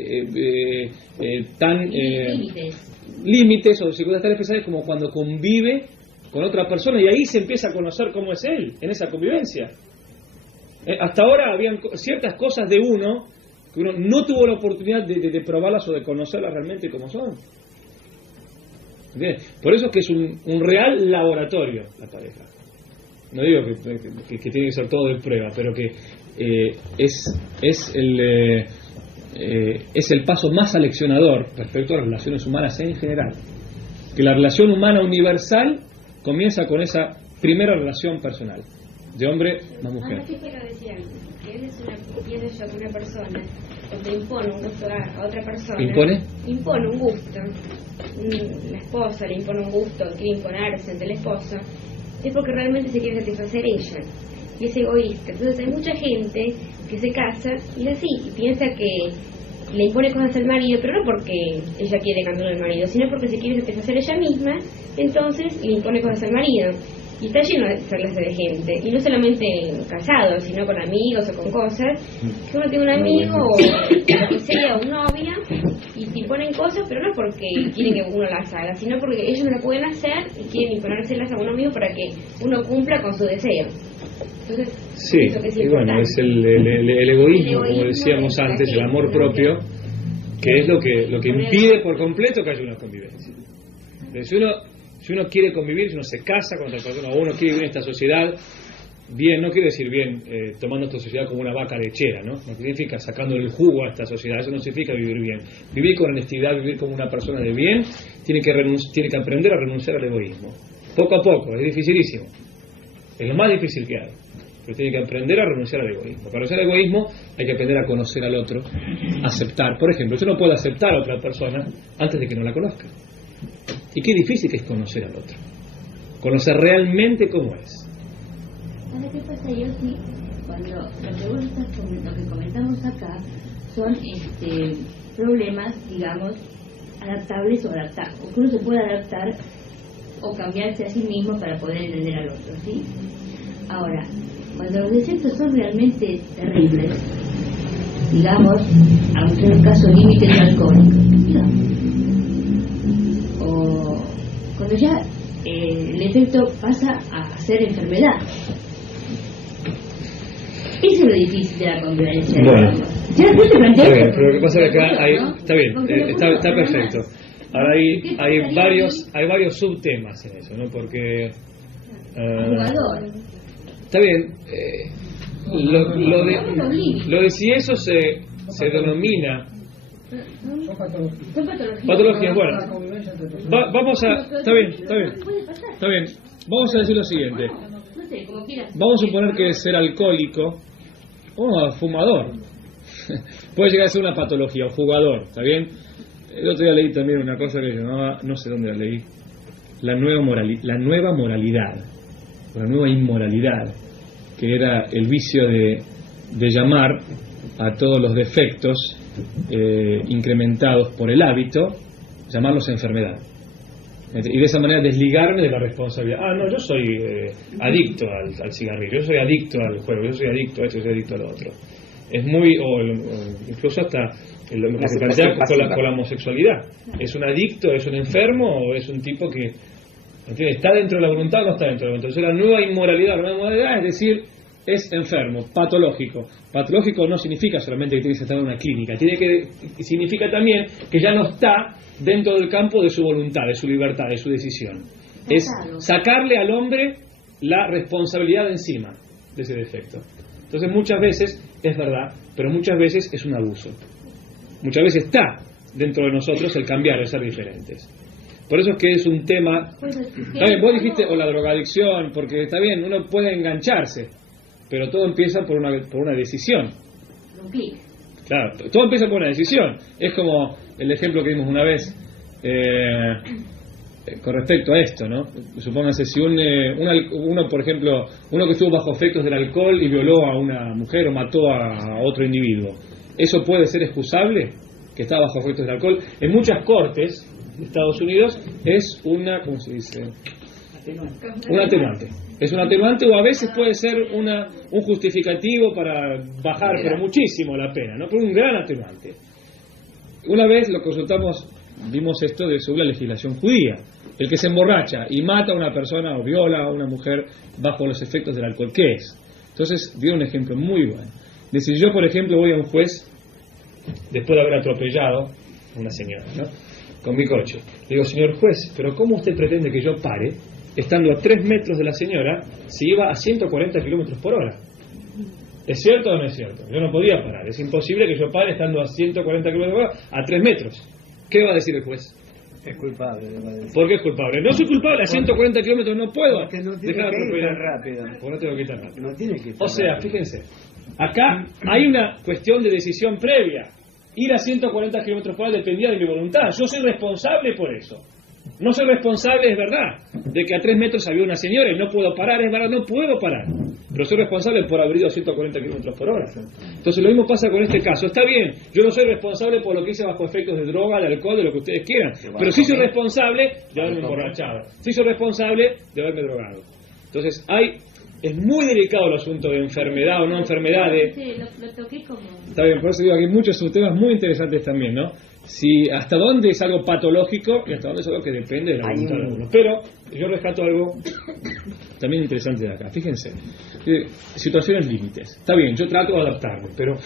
tan límites o circunstancias tan especiales como cuando convive con otra persona, y ahí se empieza a conocer cómo es él en esa convivencia. Hasta ahora habían ciertas cosas de uno que uno no tuvo la oportunidad de probarlas o de conocerlas realmente como son. ¿Entiendes? Por eso es que es un real laboratorio la pareja. No digo que tiene que ser todo de prueba, pero que es el paso más aleccionador respecto a las relaciones humanas en general. Que la relación humana universal comienza con esa primera relación personal, de hombre más mujer. Antes que lo decían, que pienso yo que una persona cuando impone un gusto a otra persona, impone un gusto, la esposa le impone un gusto, quiere imponerse ante el esposo, es porque realmente se quiere satisfacer ella y es egoísta. Entonces hay mucha gente que se casa y es así, y piensa que le impone cosas al marido, pero no porque ella quiere cambiar al marido, sino porque se quiere satisfacer ella misma, entonces le impone cosas al marido. Y está lleno de esa clase de gente, y no solamente casados, sino con amigos o con cosas, que uno tiene un amigo o lo que sea, un novia, y te imponen cosas, pero no porque quieren que uno las haga, sino porque ellos no lo pueden hacer y quieren imponérselas a uno mismo para que uno cumpla con su deseo. Entonces, sí, y bueno, es el egoísmo, como decíamos antes, el amor propio, que es lo que impide por completo que haya una convivencia. Si uno quiere convivir, si uno se casa con otra persona, o uno quiere vivir en esta sociedad, bien, no quiere decir bien tomando esta sociedad como una vaca lechera, ¿no? No significa sacando el jugo a esta sociedad, eso no significa vivir bien. Vivir con honestidad, vivir como una persona de bien, tiene que aprender a renunciar al egoísmo. Poco a poco, es dificilísimo. Es lo más difícil que hay. Pero tiene que aprender a renunciar al egoísmo. Para renunciar al egoísmo hay que aprender a conocer al otro, aceptar. Por ejemplo, usted no puede aceptar a otra persona antes de que no la conozca. Y qué difícil que es conocer al otro. Conocer realmente cómo es. ¿Sabes qué pasa, Yossi? Cuando lo que vos estás lo que comentamos acá son problemas, digamos, adaptables o adaptables. O que uno se puede adaptar o cambiarse a sí mismo para poder entender al otro, ¿sí? Ahora, cuando los defectos son realmente terribles, digamos, aunque en el caso límite del alcohólico, digamos, o cuando ya el efecto pasa a ser enfermedad. Eso es lo difícil de la convivencia. Bueno, ya no te planteas, está bien, pero lo que pasa es que acá hay, está bien, está perfecto. Ahora hay varios subtemas en eso, ¿no? Porque jugador. Está bien, lo de si eso se denomina patologías, bueno, vamos a, está bien, vamos a decir lo siguiente. Vamos a suponer que ser alcohólico o fumador puede llegar a ser una patología, o jugador, ¿está bien? El otro día leí también una cosa que llamaba, no sé dónde la leí, la nueva moralidad, o la nueva inmoralidad, que era el vicio de llamar a todos los defectos incrementados por el hábito, llamarlos enfermedad. Y de esa manera desligarme de la responsabilidad. No, yo soy adicto al cigarrillo, yo soy adicto al juego, yo soy adicto a esto, yo soy adicto a lo otro. Es muy, o incluso hasta lo que se plantea con la homosexualidad. ¿Es un adicto, es un enfermo o es un tipo que está dentro de la voluntad o no está dentro de la voluntad? Entonces la nueva inmoralidad es decir, es enfermo, patológico. Patológico no significa solamente que tiene que estar en una clínica, significa también que ya no está dentro del campo de su voluntad, de su libertad, de su decisión. Es sacarle al hombre la responsabilidad de encima de ese defecto. Entonces muchas veces es verdad, pero muchas veces es un abuso. muchas veces está dentro de nosotros el cambiar, el ser diferentes. Por eso es que es un tema... Vos dijiste, o la drogadicción, porque está bien, uno puede engancharse, pero todo empieza por una decisión. Claro, todo empieza por una decisión. Es como el ejemplo que dimos una vez con respecto a esto, ¿no? Supóngase, si uno, por ejemplo, uno que estuvo bajo efectos del alcohol y violó a una mujer o mató a otro individuo, ¿eso puede ser excusable? Que está bajo efectos del alcohol. En muchas cortes de Estados Unidos es una, ¿cómo se dice? Un atenuante. Es un atenuante, o a veces puede ser un justificativo para bajar, pero muchísimo la pena, ¿no? Pero un gran atenuante. Una vez lo consultamos, vimos esto según la legislación judía. El que se emborracha y mata a una persona o viola a una mujer bajo los efectos del alcohol, ¿qué es? Entonces dio un ejemplo muy bueno. Dice, yo por ejemplo voy a un juez después de haber atropellado a una señora, ¿no? Con mi coche. Le digo, señor juez, pero ¿cómo usted pretende que yo pare estando a 3 metros de la señora si iba a 140 kilómetros por hora? ¿Es cierto o no es cierto? Yo no podía parar. Es imposible que yo pare estando a 140 kilómetros por hora a 3 metros. ¿Qué va a decir el juez? Es culpable. ¿Por qué es culpable? No soy culpable, a 140 kilómetros no puedo. Porque no tiene que ir tan rápido. Porque no tengo que ir tan rápido. No tiene que ir tan O sea, rápido. fíjense, acá hay una cuestión de decisión previa. Ir a 140 kilómetros por hora dependía de mi voluntad. Yo soy responsable por eso. No soy responsable, es verdad, de que a 3 metros había una señora y no puedo parar, es verdad, no puedo parar. Pero soy responsable por haber ido a 140 kilómetros por hora. Entonces lo mismo pasa con este caso. Está bien, yo no soy responsable por lo que hice bajo efectos de droga, de alcohol, de lo que ustedes quieran. Pero sí soy responsable de haberme emborrachado. Sí soy responsable de haberme drogado. Entonces es muy delicado el asunto de enfermedad o no enfermedad. Lo toqué como... Está bien, por eso digo que hay muchos temas muy interesantes también, ¿no? Si hasta dónde es algo patológico y hasta dónde es algo que depende de la voluntad de uno. Pero yo rescato algo también interesante de acá. Fíjense, situaciones límites. Está bien, yo trato de adaptarme, pero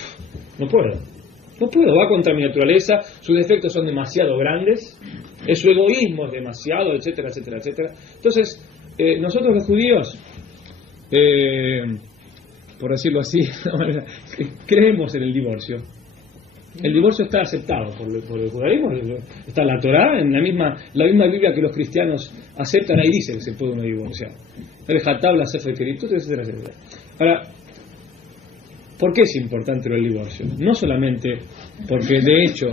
no puedo, va contra mi naturaleza, sus defectos son demasiado grandes, su egoísmo es demasiado, etcétera, etcétera, etcétera. Entonces, nosotros los judíos, por decirlo así, creemos en el divorcio. El divorcio está aceptado por el judaísmo, está en la Torá, en la misma Biblia que los cristianos aceptan, ahí dice que se puede uno divorciar. El Hatab, la Sefer Keritut, etcétera, etcétera. Ahora, ¿por qué es importante el divorcio? No solamente porque de hecho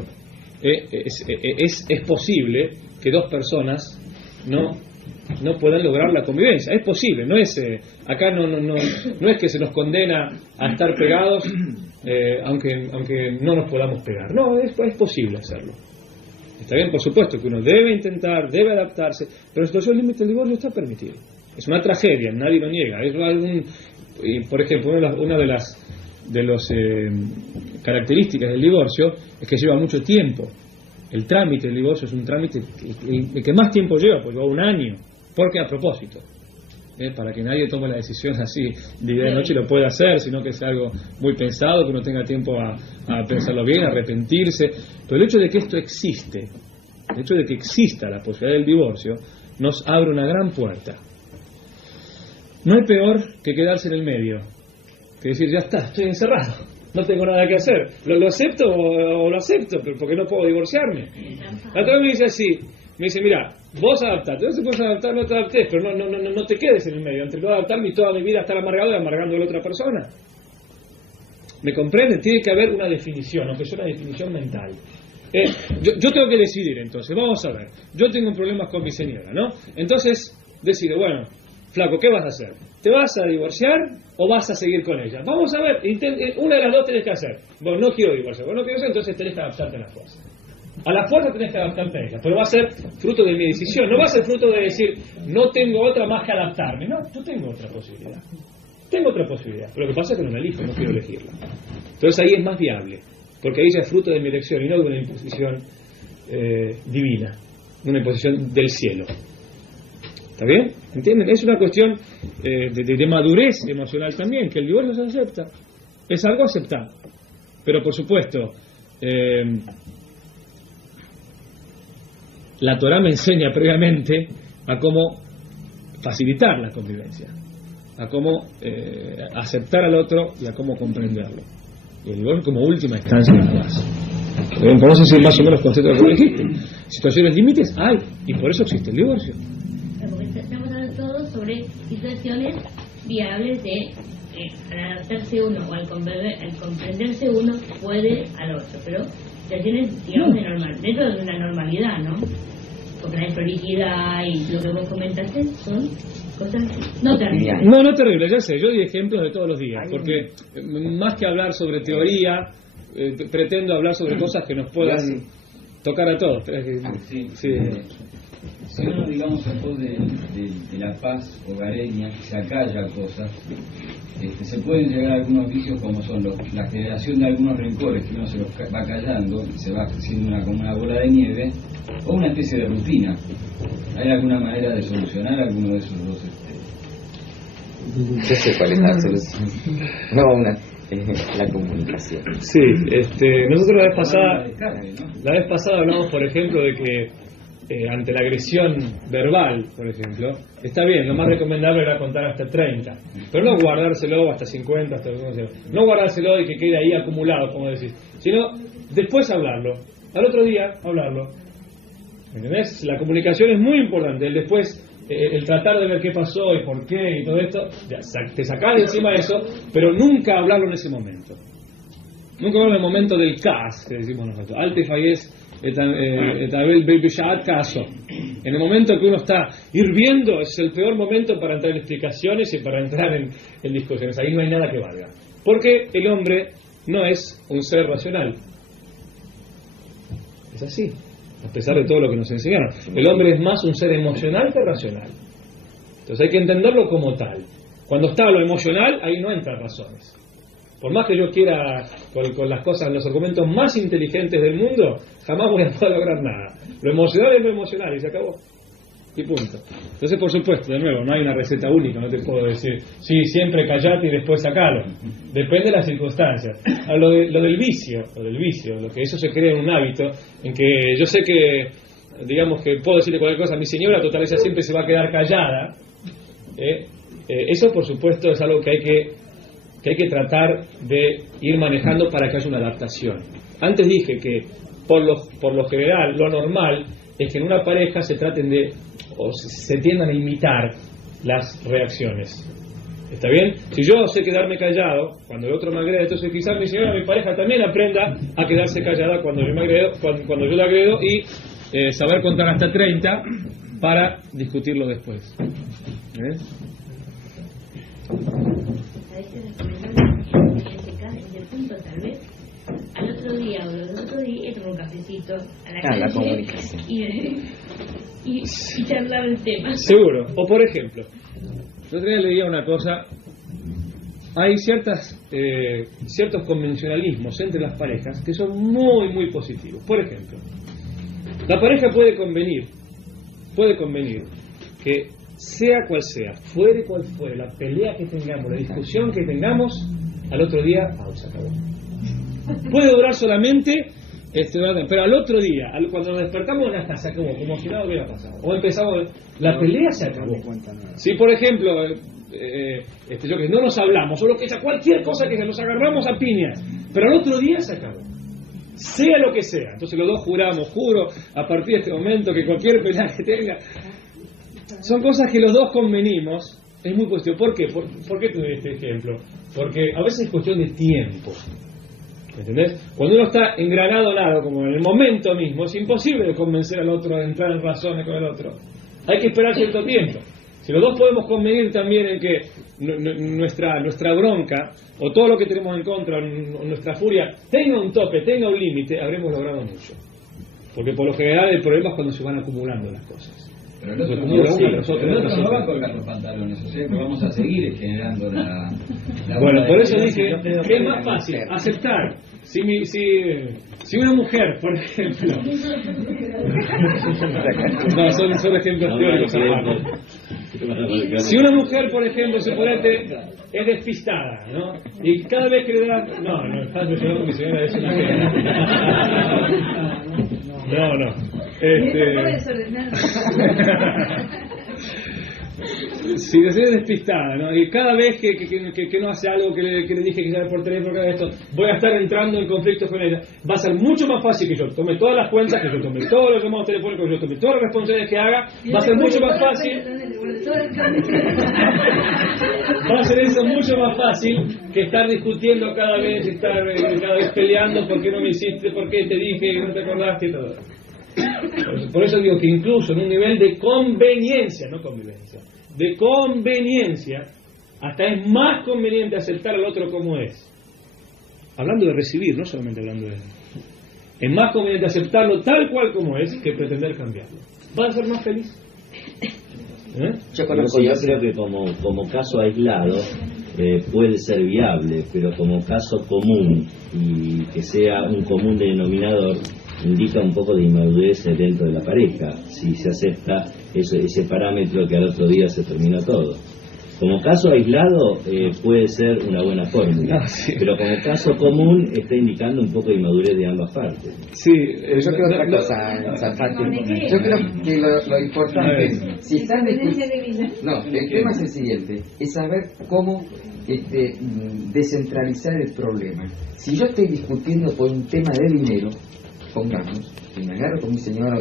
es posible que dos personas no puedan lograr la convivencia. Es posible, no es acá no es que se nos condena a estar pegados aunque no nos podamos pegar. No, es posible hacerlo. Está bien, por supuesto que uno debe intentar, debe adaptarse, pero en situación límite el divorcio está permitido. Es una tragedia, nadie lo niega. Por ejemplo, una de las características del divorcio es que lleva mucho tiempo. El trámite del divorcio es un trámite el que más tiempo lleva, pues lleva 1 año. Porque a propósito, para que nadie tome la decisión así de día de noche lo pueda hacer, sino que sea algo muy pensado, que uno tenga tiempo a pensarlo bien, a arrepentirse. Pero el hecho de que esto existe, el hecho de que exista la posibilidad del divorcio, nos abre una gran puerta. No hay peor que quedarse en el medio, que decir, ya está, estoy encerrado, no tengo nada que hacer, lo acepto o lo acepto, pero porque no puedo divorciarme. La otra vez me dice así, me dice, mira, vos adaptate, no se puedes adaptar, no te adaptes, pero no te quedes en el medio, entre no adaptarme y toda mi vida estar amargado y amargando a la otra persona. ¿Me comprenden? Tiene que haber una definición, aunque sea una definición mental. Yo tengo que decidir entonces, vamos a ver, yo tengo problemas con mi señora, ¿no? Entonces decido, bueno, flaco, ¿qué vas a hacer? ¿Te vas a divorciar o vas a seguir con ella? Vamos a ver, una de las dos tenés que hacer. Vos no quiero divorciar, entonces tenés que adaptarte a la fuerza. A la fuerza tenés que adaptarte a ella, pero va a ser fruto de mi decisión, no va a ser fruto de decir, no tengo otra más que adaptarme. No, yo tengo otra posibilidad. Tengo otra posibilidad, pero lo que pasa es que no la elijo, no quiero elegirla. Entonces ahí es más viable, porque ahí ya es fruto de mi elección y no de una imposición divina, una imposición del cielo. ¿Está bien? ¿Entienden? Es una cuestión de madurez emocional también, que el divorcio se acepta. Es algo aceptado. Pero por supuesto, la Torá me enseña previamente a cómo facilitar la convivencia, a cómo aceptar al otro y a cómo comprenderlo. Y el divorcio como última instancia de la paz. Pero no sé si más o menos concepto de lo que dijiste. Situaciones límites hay, y por eso existe el divorcio. Porque estamos hablando todos sobre situaciones viables de al adaptarse uno o al comprenderse uno puede al otro, pero situaciones, digamos, de normal, dentro de una normalidad, ¿no? Porque la desprolijidad y lo que vos comentaste son cosas no terribles. No terribles, ya sé, yo di ejemplos de todos los días, porque más que hablar sobre teoría, pretendo hablar sobre cosas que nos puedan tocar a todos. Si uno, digamos, en pos de la paz hogareña, se acalla cosas, se pueden llegar a algunos vicios como son la generación de algunos rencores que uno se los va callando y se va haciendo como una bola de nieve, o una especie de rutina. ¿Hay alguna manera de solucionar alguno de esos dos? Yo sé cuál es la solución. La comunicación. Sí, nosotros la vez pasada hablamos, por ejemplo, de que ante la agresión verbal, por ejemplo, está bien, lo más recomendable era contar hasta 30, pero no guardárselo hasta 50, hasta no guardárselo y que quede ahí acumulado, como decís, sino después hablarlo, al otro día hablarlo. ¿Entendés? La comunicación es muy importante, el después, el tratar de ver qué pasó y por qué y todo esto, ya, te sacás de encima de eso, pero nunca hablarlo en ese momento. Nunca hablarlo en el momento del cas, que decimos nosotros. Alte fallez caso. En el momento que uno está hirviendo es el peor momento para entrar en explicaciones y para entrar en discusiones. Ahí no hay nada que valga. Porque el hombre no es un ser racional. Es así. A pesar de todo lo que nos enseñaron. El hombre es más un ser emocional que racional. Entonces hay que entenderlo como tal. Cuando está lo emocional, ahí no entran razones. Por más que yo quiera, con las cosas, los argumentos más inteligentes del mundo, jamás voy a poder lograr nada. Lo emocional es lo emocional y se acabó. Y punto. Entonces, por supuesto, de nuevo, no hay una receta única, no te puedo decir, sí, siempre callate y después sacalo. Depende de las circunstancias. Lo del vicio, lo que eso se crea en un hábito, en que yo sé que, digamos que puedo decirle cualquier cosa a mi señora, total ella siempre se va a quedar callada. Eso, por supuesto, es algo que hay que tratar de ir manejando para que haya una adaptación. Antes dije que, por lo general, lo normal es que en una pareja se traten de, o se tiendan a imitar las reacciones. ¿Está bien? Si yo sé quedarme callado cuando el otro me agrede, entonces quizás mi pareja también aprenda a quedarse callada cuando yo me agredo, cuando yo le agredo, y saber contar hasta 30 para discutirlo después. A veces recomendamos en el punto tal vez al otro día o los otros días tomar un cafecito a la calle comunicación y charlar el tema. Seguro. O por ejemplo, yo otro día leía una cosa, hay ciertos convencionalismos entre las parejas que son muy muy positivos. Por ejemplo, la pareja puede convenir que sea cual sea, fuere cual fuere, la pelea que tengamos, la discusión que tengamos, al otro día, se acabó. Puede durar solamente, pero al otro día, cuando nos despertamos, ya está, se acabó, como si nada hubiera pasado. O empezamos, la pelea se acabó. Si, por ejemplo, yo que no nos hablamos, o lo que sea, cualquier cosa que nos agarramos a piñas, pero al otro día se acabó. Sea lo que sea. Entonces los dos juro a partir de este momento que cualquier pelea que tenga, son cosas que los dos convenimos. Es muy positivo. ¿Por qué? ¿Por qué te doy este ejemplo? Porque a veces es cuestión de tiempo. ¿Entendés? Cuando uno está engranado al lado, como en el momento mismo, es imposible convencer al otro, de entrar en razones con el otro. Hay que esperar cierto tiempo. Si los dos podemos convenir también en que nuestra bronca, o todo lo que tenemos en contra, nuestra furia, tenga un tope, tenga un límite, habremos logrado mucho. Porque por lo general el problema es cuando se van acumulando las cosas. Pero el otro no va a colgar los pantalones, o sea que vamos a seguir generando la bueno, por eso dije que es más fácil aceptar. Si una mujer, por ejemplo, no, son ejemplos teóricos. Si una mujer, por ejemplo, es despistada, ¿no? Y cada vez que le da... No, está impresionado con mi señora, es una pena. No. Si es despistada, ¿no? Y cada vez que no hace algo que le dije que sabe por teléfono, cada esto, voy a estar entrando en conflictos con ella. Va a ser mucho más fácil que yo tome todas las cuentas, que yo tome todos los llamados telefónicos, que yo tome todas las responsabilidades que haga. Va a ser mucho más fácil. Va a ser eso mucho más fácil que estar discutiendo cada vez, estar cada vez peleando, ¿por qué no me hiciste? ¿Por qué te dije que no te acordaste? Y todo. Por eso digo que incluso en un nivel de conveniencia, no convivencia, de conveniencia, hasta es más conveniente aceptar al otro como es. Hablando de recibir, no solamente hablando de él. Es más conveniente aceptarlo tal cual como es que pretender cambiarlo. ¿Va a ser más feliz? Yo creo que como caso aislado puede ser viable, pero como caso común y que sea un común denominador, indica un poco de inmadurez dentro de la pareja, si se acepta ese parámetro que al otro día se termina todo. Como caso aislado puede ser una buena fórmula, pero como caso común está indicando un poco de inmadurez de ambas partes. Sí, yo creo otra cosa, Zafati. Yo creo que lo importante es, si están el tema es el siguiente, es saber cómo descentralizar el problema. Si yo estoy discutiendo por un tema de dinero, pongamos, que me agarro con mi señora,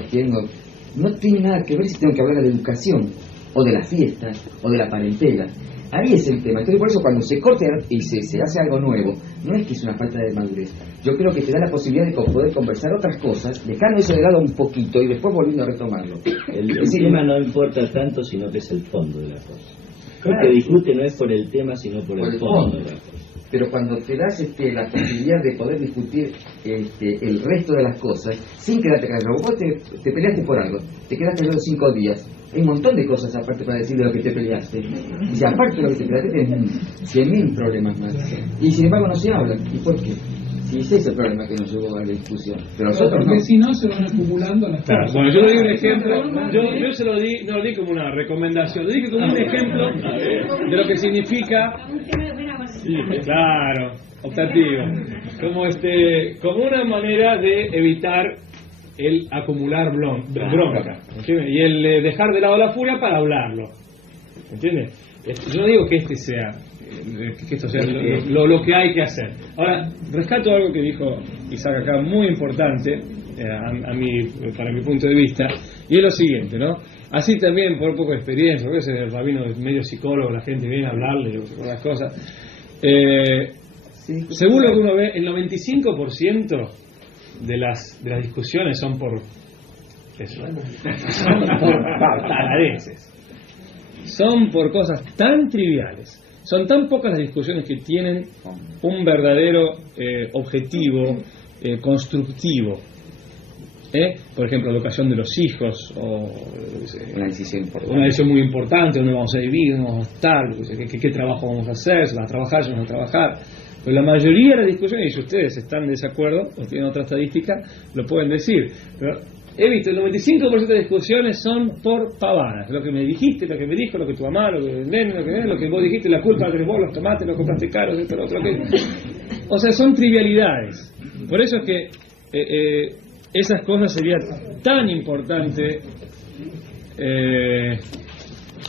no tiene nada que ver si tengo que hablar de la educación, o de la fiesta, o de la parentela. Ahí es el tema. Entonces por eso cuando se corta y se hace algo nuevo, no es que es una falta de madurez. Yo creo que te da la posibilidad de poder conversar otras cosas, dejando eso de lado un poquito y después volviendo a retomarlo. El tema no importa tanto, sino que es el fondo de la cosa. Claro. Lo que discute no es por el tema, sino por el fondo de la cosa. Pero cuando te das la posibilidad de poder discutir el resto de las cosas sin quedarte callado, vos te peleaste por algo, te quedaste callado 5 días, hay un montón de cosas aparte para decir de lo que te peleaste, y si aparte de lo que te peleaste tenés 100.000 problemas más, y sin embargo no se habla. ¿Y por qué? Si ese es el problema que nos llevó a la discusión, pero nosotros porque no. Si no se van acumulando las cosas. Bueno, yo le di un ejemplo, yo se lo di, no lo di como una recomendación, lo dije como un ejemplo de lo que significa. Sí, claro, optativo, como una manera de evitar el acumular bronca, ¿entiendes? Y el dejar de lado la furia para hablarlo, ¿entiendes? Yo no digo que esto sea lo que hay que hacer. Ahora, rescato algo que dijo Isaac acá, muy importante para mi punto de vista, y es lo siguiente, ¿no? Así también, por un poco de experiencia, porque el rabino es medio psicólogo, la gente viene a hablarle con las cosas. Según lo que uno ve, el 95% de las discusiones son por talareces, son por cosas tan triviales, son tan pocas las discusiones que tienen un verdadero objetivo constructivo. Por ejemplo, la educación de los hijos, o una decisión muy importante, dónde vamos a vivir, dónde vamos a estar, qué trabajo vamos a hacer, si van a trabajar, si no van a trabajar. Pero la mayoría de las discusiones, y si ustedes están en desacuerdo o tienen otra estadística, lo pueden decir. Pero he visto el 95% de discusiones son por pavadas. Lo que me dijiste, lo que me dijo, lo que tu mamá, lo que vos dijiste, la culpa de vos, los tomates, los compraste caros, esto, lo otro, aquello. O sea, son trivialidades. Por eso es que esas cosas sería tan importante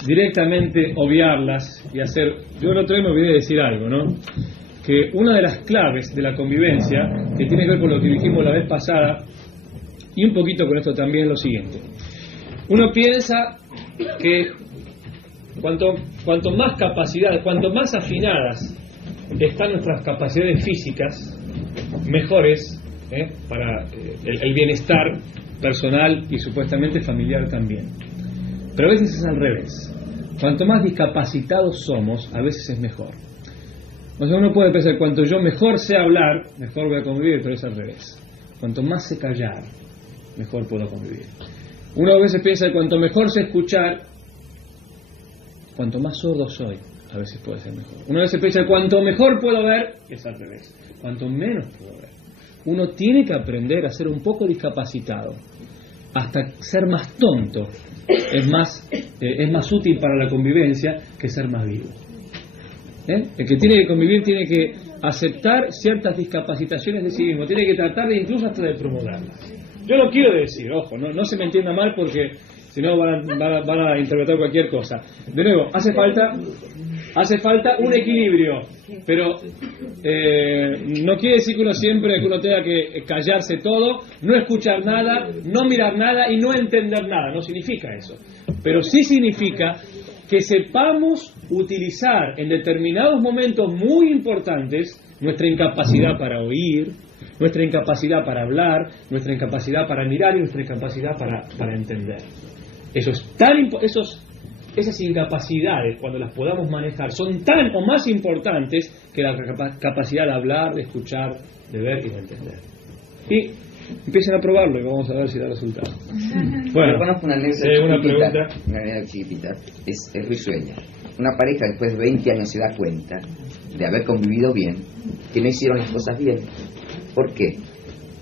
directamente obviarlas y hacer. Yo el otro día me olvidé de decir algo, ¿no? Que una de las claves de la convivencia, que tiene que ver con lo que dijimos la vez pasada, y un poquito con esto también, es lo siguiente. Uno piensa que cuanto más capacidades, cuanto más afinadas están nuestras capacidades físicas, mejores para el bienestar personal y supuestamente familiar también. Pero a veces es al revés. Cuanto más discapacitados somos, a veces es mejor. O sea, uno puede pensar, cuanto yo mejor sé hablar, mejor voy a convivir, pero es al revés. Cuanto más sé callar, mejor puedo convivir. Uno a veces piensa que cuanto mejor sé escuchar, cuanto más sordo soy, a veces puede ser mejor. Uno a veces piensa que cuanto mejor puedo ver, es al revés. Cuanto menos puedo ver. Uno tiene que aprender a ser un poco discapacitado. Hasta ser más tonto es más útil para la convivencia que ser más vivo. El que tiene que convivir tiene que aceptar ciertas discapacitaciones de sí mismo, tiene que tratar de incluso hasta de promoverlas. Yo no quiero decir, ojo, no se me entienda mal, porque Si no van a interpretar cualquier cosa. De nuevo, hace falta un equilibrio, pero no quiere decir que uno tenga que callarse todo, no escuchar nada, no mirar nada y no entender nada. No significa eso, pero sí significa que sepamos utilizar en determinados momentos muy importantes nuestra incapacidad para oír, nuestra incapacidad para hablar, nuestra incapacidad para mirar y nuestra incapacidad para entender. Esas incapacidades, cuando las podamos manejar, son tan o más importantes que la capacidad de hablar, de escuchar, de ver y de entender. Y empiecen a probarlo y vamos a ver si da resultado. Bueno, yo conozco una anécdota chiquitita, es risueña. Una pareja después de 20 años se da cuenta de haber convivido bien, que no hicieron las cosas bien. ¿Por qué?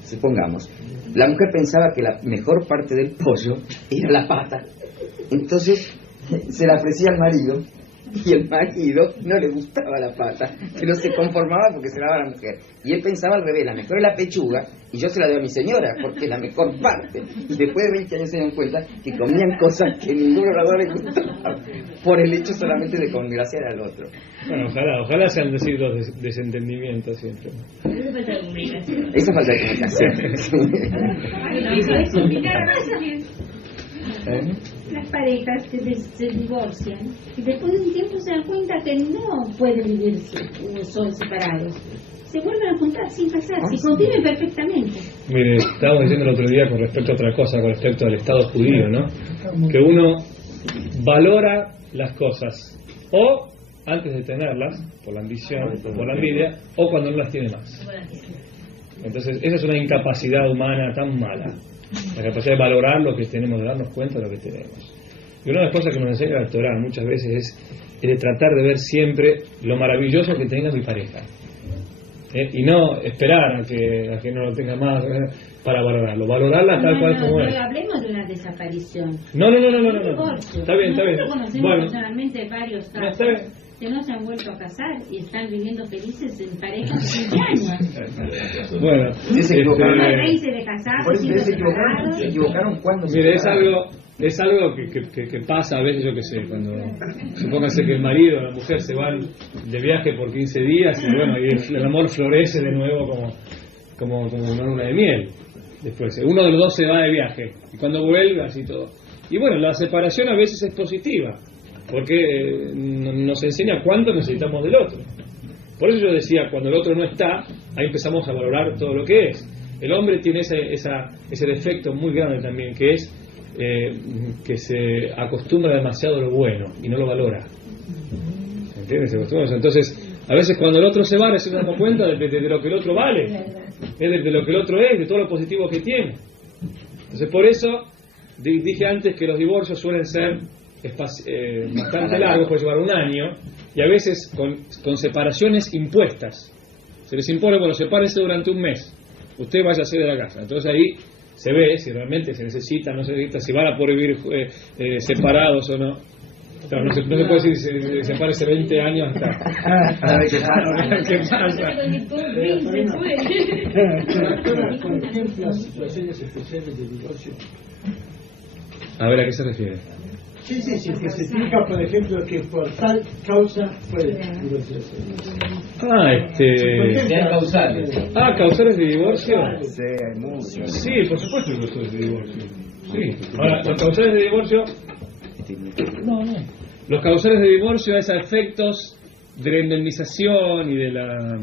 Supongamos, la mujer pensaba que la mejor parte del pollo era la pata. Entonces se la ofrecía al marido y el marido no le gustaba la pata, pero se conformaba porque se la daba a la mujer. Y él pensaba al revés, la mejor es la pechuga y yo se la doy a mi señora porque es la mejor parte. Y después de 20 años se dieron cuenta que comían cosas que ninguno de los dos le gustaba por el hecho solamente de congraciar al otro. Bueno, ojalá sean decir los desentendimientos siempre. Eso falta de comunicación. Esa falta de comunicación. Las parejas se divorcian y después de un tiempo se dan cuenta que no pueden vivir son separados. Se vuelven a juntar sin casarse y conviven perfectamente. Mire, estábamos diciendo el otro día con respecto a otra cosa, con respecto al Estado judío, ¿no? Que uno valora las cosas o antes de tenerlas, por la ambición, por la envidia, o cuando no las tiene más. Entonces, esa es una incapacidad humana tan mala. La capacidad de valorar lo que tenemos, de darnos cuenta de lo que tenemos. Y una de las cosas que nos enseña la Torá muchas veces es de tratar de ver siempre lo maravilloso que tenga mi pareja. Y no esperar a que no lo tenga más para valorarlo. Valorarla tal cual como es. No hablemos de una desaparición. No. Está bien. Nosotros conocemos personalmente varios casos que no se han vuelto a casar y están viviendo felices en parejas de 15 años. Bueno, se equivocaron cuando mire, es algo que pasa a veces, yo que sé, cuando supóngase que el marido o la mujer se van de viaje por 15 días y bueno, y el amor florece de nuevo como una luna de miel. Después uno de los dos se va de viaje y cuando vuelve así todo. Y bueno, la separación a veces es positiva porque nos enseña cuánto necesitamos del otro. Por eso yo decía, cuando el otro no está, ahí empezamos a valorar todo lo que es. El hombre tiene ese defecto muy grande también, que es que se acostumbra demasiado a lo bueno y no lo valora. ¿Entiendes? Entonces, a veces cuando el otro se va, se nos damos cuenta de lo que el otro vale, de lo que el otro es, de todo lo positivo que tiene. Entonces, por eso dije antes que los divorcios suelen ser bastante largos, puede llevar un año, y a veces con separaciones impuestas. Se les impone, bueno, sepárense durante un mes, usted vaya a ser de la casa. Entonces ahí se ve si realmente se necesita, no se necesita, si van a poder vivir separados o no. Claro, no se puede decir sepárese 20 años hasta ver qué pasa. Por ejemplo, las situaciones especiales de divorcio. A ver, ¿a qué se refiere? Sí, que se explica, por ejemplo, que por tal causa puede divorciarse. Sean causales. ¿Causales de divorcio? Sí, hay muchos. Sí, por supuesto que causales de divorcio. Sí. Ahora, los causales de divorcio... No. Los causales de divorcio es a efectos de la indemnización y de la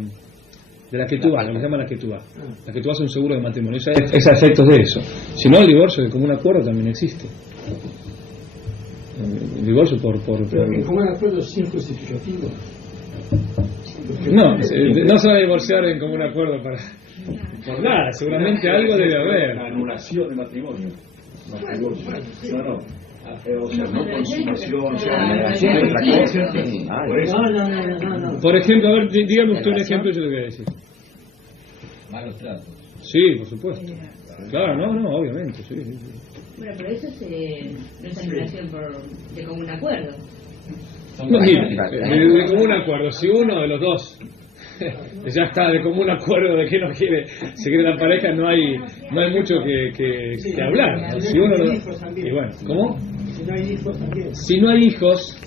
ketubá, lo que se llama la ketubá. La ketubá es un seguro de matrimonio. Es a efectos de eso. Si no, el divorcio de común acuerdo también existe. El divorcio por en común acuerdo sin justificativo. No se va a divorciar en común acuerdo por nada, seguramente algo debe haber. La anulación de matrimonio. No. O sea, no consumación, No. Por ejemplo, a ver, dígame usted un ejemplo, yo le voy a decir. Malos tratos. Sí, por supuesto. Claro, no, obviamente, sí. Bueno, pero eso no es anulación de común acuerdo. No, de común acuerdo, si uno de los dos ya está de común acuerdo de que no quiere seguir en la pareja, no hay mucho que hablar. Si uno y bueno, ¿cómo? Si no hay hijos también. Si no hay hijos,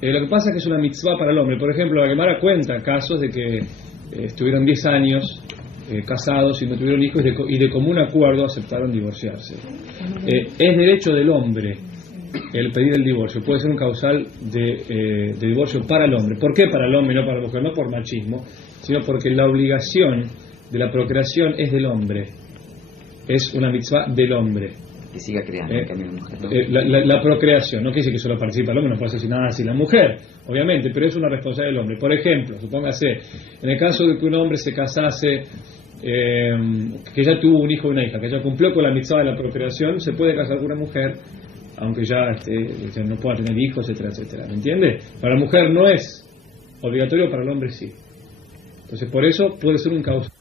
lo que pasa es que es una mitzvah para el hombre. Por ejemplo, la Gemara cuenta casos de que estuvieron 10 años casados y no tuvieron hijos y de común acuerdo aceptaron divorciarse. Es derecho del hombre el pedir el divorcio, puede ser un causal de divorcio para el hombre. ¿Por qué para el hombre y no para la mujer? No por machismo, sino porque la obligación de la procreación es del hombre, es una mitzvah del hombre. Que siga creando también la mujer, ¿no? La procreación, no quiere decir que solo participa el hombre, no puede hacer nada sin la mujer, obviamente, pero es una responsabilidad del hombre. Por ejemplo, supóngase, en el caso de que un hombre se casase, que ya tuvo un hijo y una hija, que ya cumplió con la mitzvah de la procreación, se puede casar con una mujer aunque ya no pueda tener hijos, etcétera, etcétera. ¿Me entiende? Para la mujer no es obligatorio, para el hombre sí. Entonces, por eso puede ser un causal.